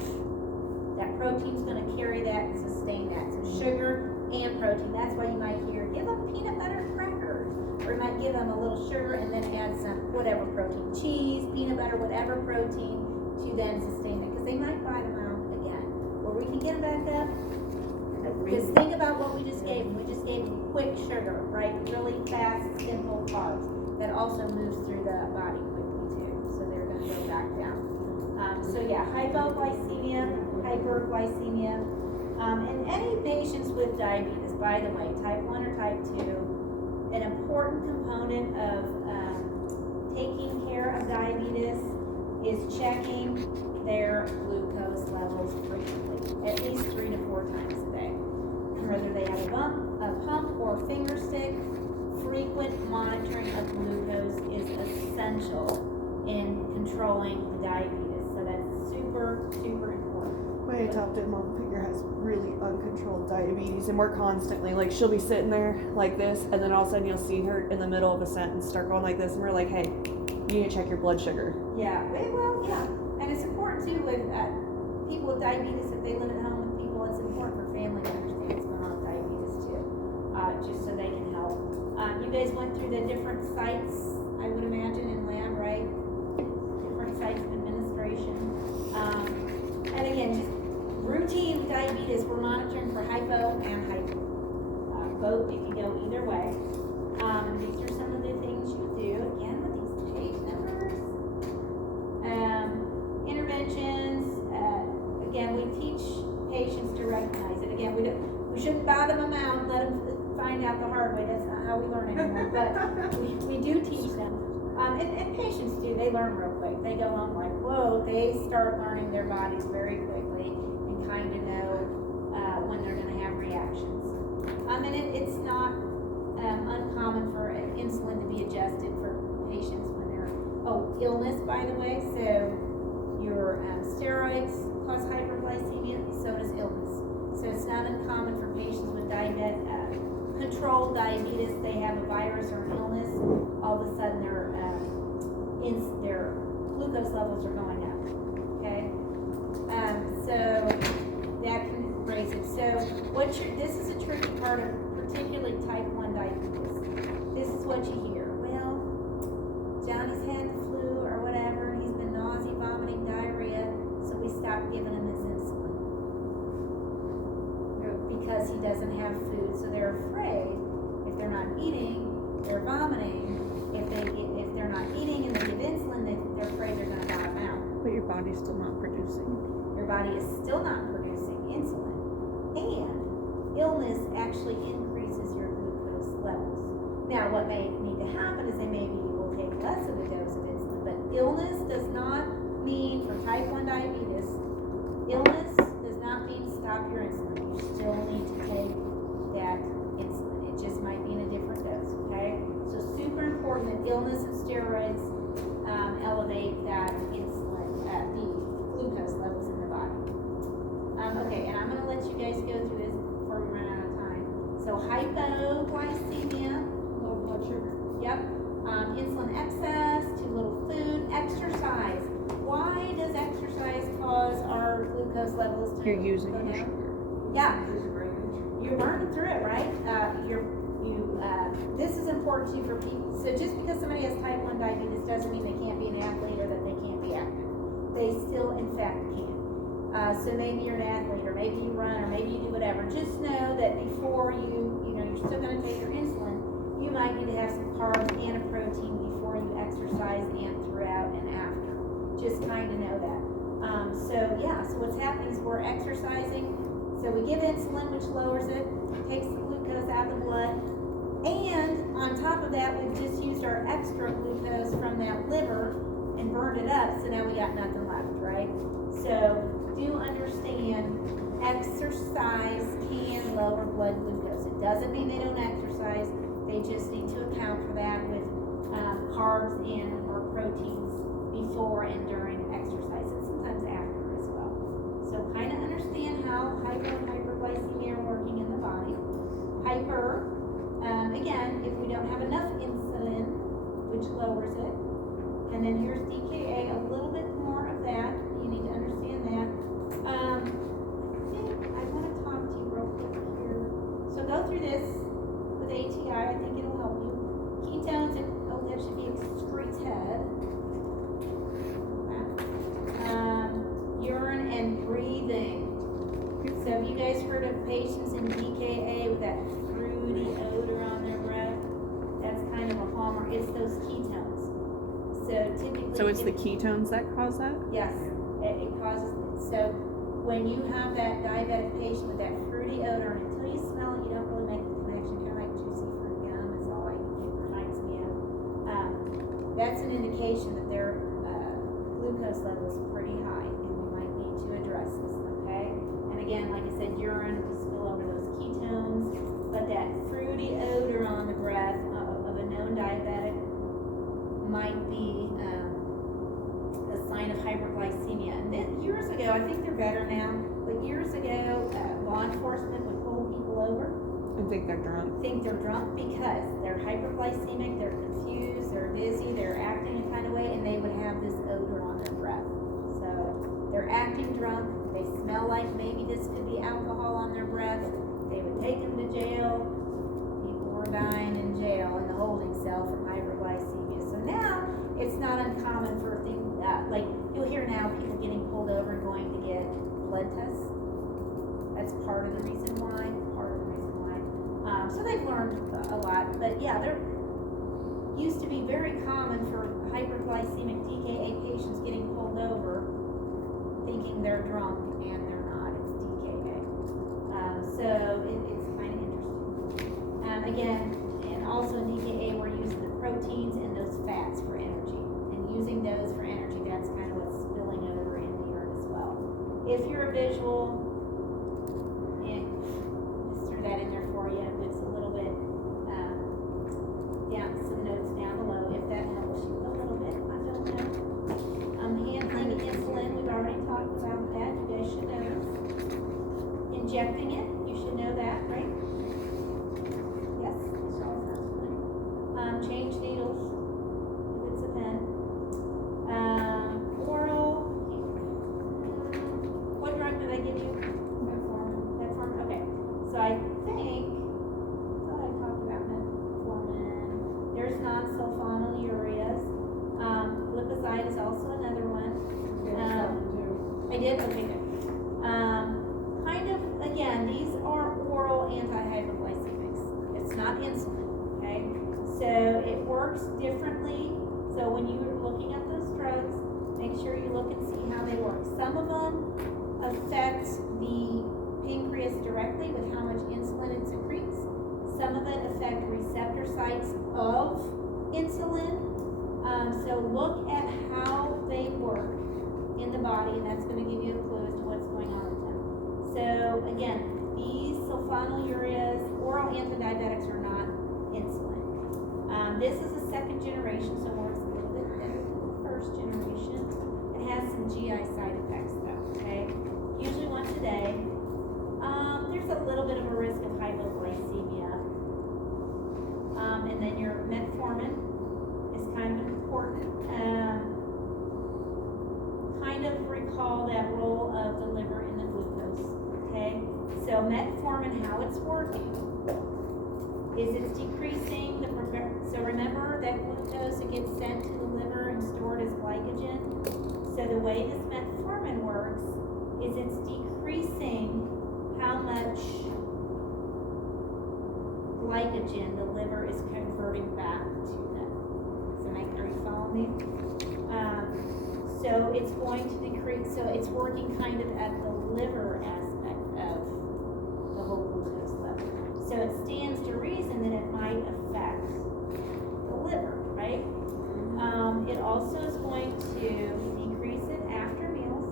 That protein's gonna carry that and sustain that. So sugar and protein. That's why you might hear, give them peanut butter crackers. Or you might give them a little sugar and then add some whatever protein, cheese, peanut butter, whatever protein to then sustain it. Because they might bite them out again. Or we can get them back up. Because think about what we just gave them. We just gave them quick sugar, right? Really fast, simple carbs. That also moves through the body quickly too. So they're going to go back down. So yeah, hypoglycemia, hyperglycemia. And any patients with diabetes, by the way, type 1 or type 2, an important component of taking care of diabetes is checking their glucose levels frequently, at least 3 to 4 times a day. Whether they have a pump or finger stick, frequent monitoring of glucose is essential in controlling diabetes. So that's super, super important. My adopted mom figure has really uncontrolled diabetes, and we're constantly like, she'll be sitting there like this, and then all of a sudden you'll see her in the middle of a sentence start going like this, and we're like, hey, you need to check your blood sugar. Yeah, well, yeah. And it's important too with people with diabetes, if they live at home with people, it's important for family to understand what's going on with diabetes too, just so they can help. You guys went through the different sites, I would imagine, in lab, right? Different sites of administration. And again, just routine diabetes, we're monitoring for hypo and hyper. Both, it can go either way. And these are some of the things you do, again, with these page numbers. shouldn't bottom them out and let them find out the hard way. That's not how we learn anymore. But we do teach them. And patients do. They learn real quick. They go on like, whoa, they start learning their bodies very quickly and kind of know when they're going to have reactions. And it's not uncommon for insulin to be adjusted for patients when they're, illness, by the way. So your steroids cause hyperglycemia, so does illness. So it's not uncommon for patients with controlled diabetes, they have a virus or an illness, all of a sudden their glucose levels are going up, okay? So that can raise it. So this is a tricky part of particularly type 1 diabetes. This is what you hear. Well, Johnny's had the flu or whatever, and he's been nausea, vomiting, diarrhea, so we stopped giving him his insulin because he doesn't have food. So they're afraid if they're not eating, they're vomiting. If they're not eating and they give insulin, they're afraid they're going to bottom out. But your body's still not producing. Your body is still not producing insulin, and illness actually increases your glucose levels. Now, what may need to happen is they maybe will take less of a dose of insulin, but illness does not mean, for type 1 diabetes, illness does not mean stop your insulin. You still need to take that insulin. It just might be in a different dose, okay? So super important that illness and steroids elevate that insulin, the glucose levels in the body. Okay, and I'm going to let you guys go through this before we run out of time. So hypoglycemia, Low blood sugar. yep. Insulin excess, too little food, exercise. Why does exercise cause our glucose levels to You're using go your down? sugar. Yeah, you're burning through it, right? This is important to you for people. So just because somebody has type 1 diabetes doesn't mean they can't be an athlete or that they can't be active. They still, in fact, can. So maybe you're an athlete, or maybe you run, or maybe you do whatever. Just know that before you're still going to take your insulin, you might need to have some carbs and a protein before you exercise and throughout and after. Just kind of know that. So what's happening is we're exercising. So we give insulin, which lowers it, takes the glucose out of the blood, and on top of that, we've just used our extra glucose from that liver and burned it up, so now we got nothing left, right? So do understand, exercise can lower blood glucose. It doesn't mean they don't exercise, they just need to account for that with carbs and or proteins before and during exercise, and sometimes after as well. So kind of understand how hypo and hyperglycemia are working in the body. Hyper, again, if we don't have enough insulin, which lowers it, and then here's DKA, a little bit more of that. You need to understand that. I think I want to talk to you real quick here. So go through this with ATI. I think it'll help you. Ketones, that should be excreted. Urine and breathing. So have you guys heard of patients in DKA with that fruity odor on their breath? That's kind of a hallmark. It's those ketones. So typically... So it's the ketones that cause that? Yes, it causes it. So when you have that diabetic patient with that fruity odor, and until you smell it, you don't really make the connection, kind of like juicy fruit gum is all it reminds me of. That's an indication that their glucose level is pretty high, and we might need to address this, okay? And again, like I said, urine will spill over those ketones, but that fruity odor on the breath of a known diabetic might be a sign of hyperglycemia. And then years ago, I think they're better now, but years ago, law enforcement would pull people over. I think they're drunk. Think they're drunk because they're hyperglycemic, they're confused, they're dizzy, they're acting a kind of way, and they would have this odor on their breath. So they're acting drunk, they smell like maybe this could be alcohol on their breath, they would take them to jail. People were dying in jail in the holding cell from hyperglycemia. So now it's not uncommon for things like you'll hear now people getting pulled over and going to get blood tests. That's part of the reason why. So they've learned a lot, but yeah, they're used to be very common for hyperglycemic DKA patients getting pulled over thinking they're drunk and they're not, it's DKA. So it's kind of interesting. Again, and also in DKA, we're using the proteins and those fats for energy. And using those for energy, that's kind of what's spilling over in the urine as well. If you're a visual, just threw that in there for you. It's a little bit, down, some notes down below, if that helps you a little bit. I don't know. Handling insulin, we've already talked about that. You guys should know this. Injecting it, you should know that, right? Yes, it's all absolutely. Change needles, if it's a pen. Oral. What drug did I give you? Metformin. Okay. So I thought I talked about metformin. There's non-sulfonylureas. Glipizide is also another one. I did? Okay, good. Kind of, again, these are oral antihypoglycemics. It's not insulin, okay? So it works differently. So when you're looking at those drugs, make sure you look and see how they work. Some of them affect the pancreas directly with how much insulin it secretes. Some of it affect receptor sites of insulin. So look at how they work in the body, and that's going to give you a clue as to what's going on with them. So again, these sulfonylureas, oral antidiabetics are not insulin. This is a second generation, so it works a little bit better than the first generation. It has some GI side effects though, okay? Usually once a day. There's a little bit of a risk of hypoglycemia. And then your metformin is kind of important. Kind of recall that role of the liver in the glucose, okay? So metformin, how it's working is it's decreasing the, so remember that glucose, it gets sent to the liver and stored as glycogen. So the way this metformin works is it's decreasing how much glycogen the liver is converting back to them. Are you following me? So it's going to decrease, so it's working kind of at the liver aspect of the whole glucose level. So it stands to reason that it might affect the liver, right? It also is going to decrease it after meals.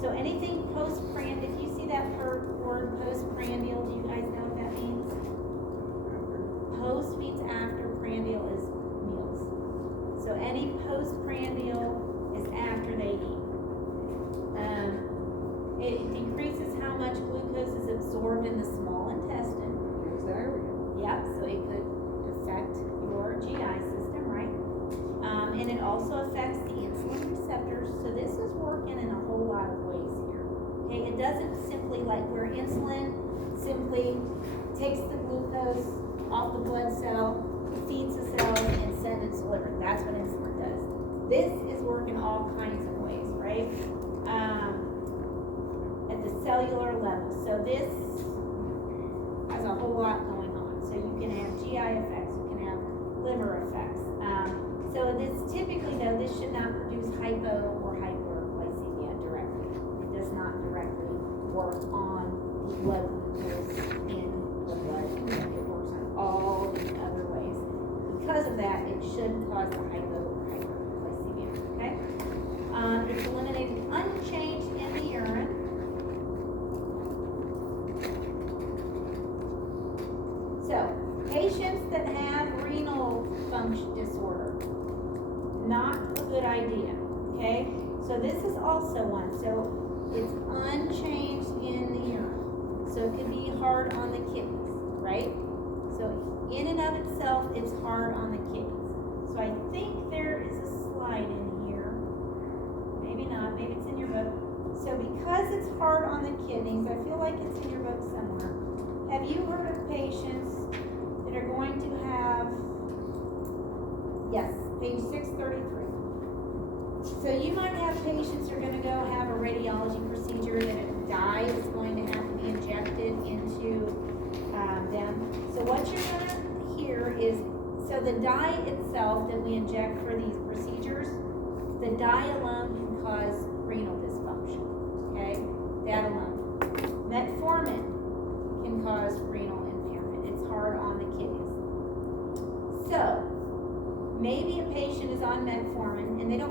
So anything postprandial, if you see that word postprandial, do you guys know what that means? Post means after, prandial is meals. So any postprandial is after they eat. It decreases how much glucose is absorbed in the small intestine. Yep, so it could affect your GI system, right? And it also affects the insulin receptors. So this is working in a whole lot of ways here. Okay, it doesn't simply like where insulin simply takes the glucose off the blood cell, feeds the cells, and sends it to the liver. That's what insulin does. This is working all kinds of ways, right? At the cellular level. So this has a whole lot going on. So you can have GI effects, you can have liver effects. So this typically though, this should not produce hypo or hyperglycemia directly. It does not directly work on the blood glucose in the blood. It works on all the other ways. Because of that, it shouldn't cause the hypo or hyperglycemia. Okay? It's eliminated unchanged in the urine. So, patients that have renal function disorder, not a good idea. Okay? So this is also one. So it's unchanged in the urine. So it can be hard on the kidneys, right? So in and of itself, it's hard on the kidneys. So I think there is a slide in here. Maybe not, maybe it's in your book. So because it's hard on the kidneys, I feel like it's in your book somewhere. Have you heard of patients that are going to have, yes, page 633. So you might have patients who are going to go have a radiology procedure that a dye is going to have to be injected into them. So what you're going to hear is, so the dye itself that we inject for these procedures, the dye alone can cause renal dysfunction, okay? That alone. Metformin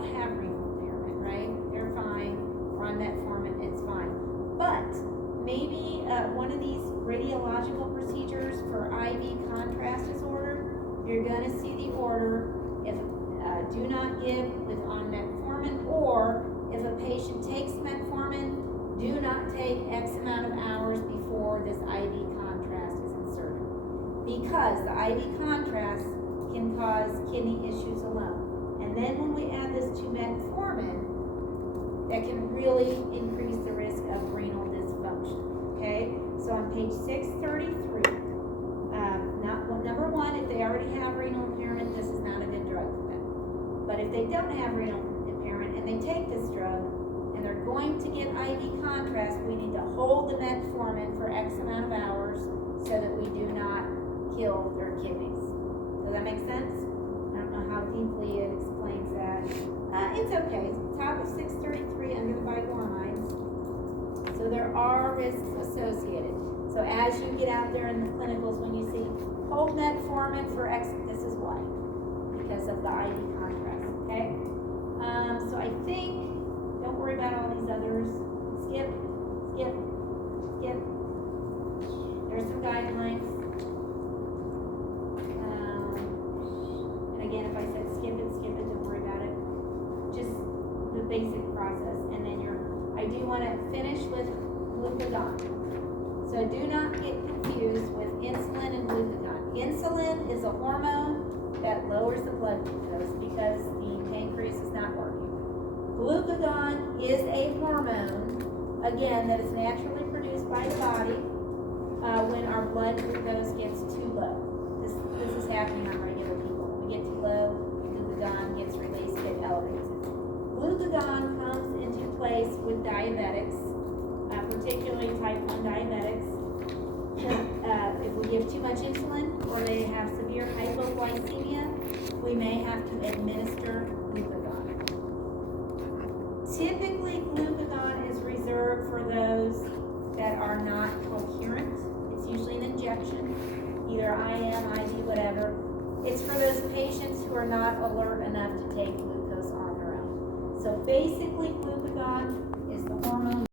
don't have renal impairment, right? They're fine, or on metformin, it's fine. But maybe one of these radiological procedures for IV contrast is ordered. You're gonna see the order if do not give with on metformin, or if a patient takes metformin, do not take X amount of hours before this IV contrast is inserted. Because the IV contrast can cause kidney issues alone. And then when we add this to metformin, that can really increase the risk of renal dysfunction. Okay? So on page 633, number one, if they already have renal impairment, this is not a good drug for them. But if they don't have renal impairment and they take this drug, and they're going to get IV contrast, we need to hold the metformin for X amount of hours so that we do not kill their kidneys. Does that make sense? I don't know how deeply it explains that. It's okay. Top of 633 under the vital lines. So there are risks associated. So as you get out there in the clinicals, when you see hold metformin for X, this is why. Because of the IV contrast, okay? So I think, don't worry about all these others. Skip. There's some guidelines. And again, if I said skip it, don't worry about it. Just the basic process. And then I do want to finish with glucagon. So do not get confused with insulin and glucagon. Insulin is a hormone that lowers the blood glucose because the pancreas is not working. Glucagon is a hormone, again, that is naturally produced by the body when our blood glucose gets too low. This is happening on regular people. When we get too low, glucagon gets released, it elevates it. Glucagon comes into place with diabetics, particularly type 1 diabetics. If we give too much insulin or they have severe hypoglycemia, we may have to administer glucagon. Typically, glucagon is reserved for those that are not coherent. It's usually an injection, either IM, IV, whatever. It's for those patients who are not alert enough to take glucose on their own. So basically, glucagon is the hormone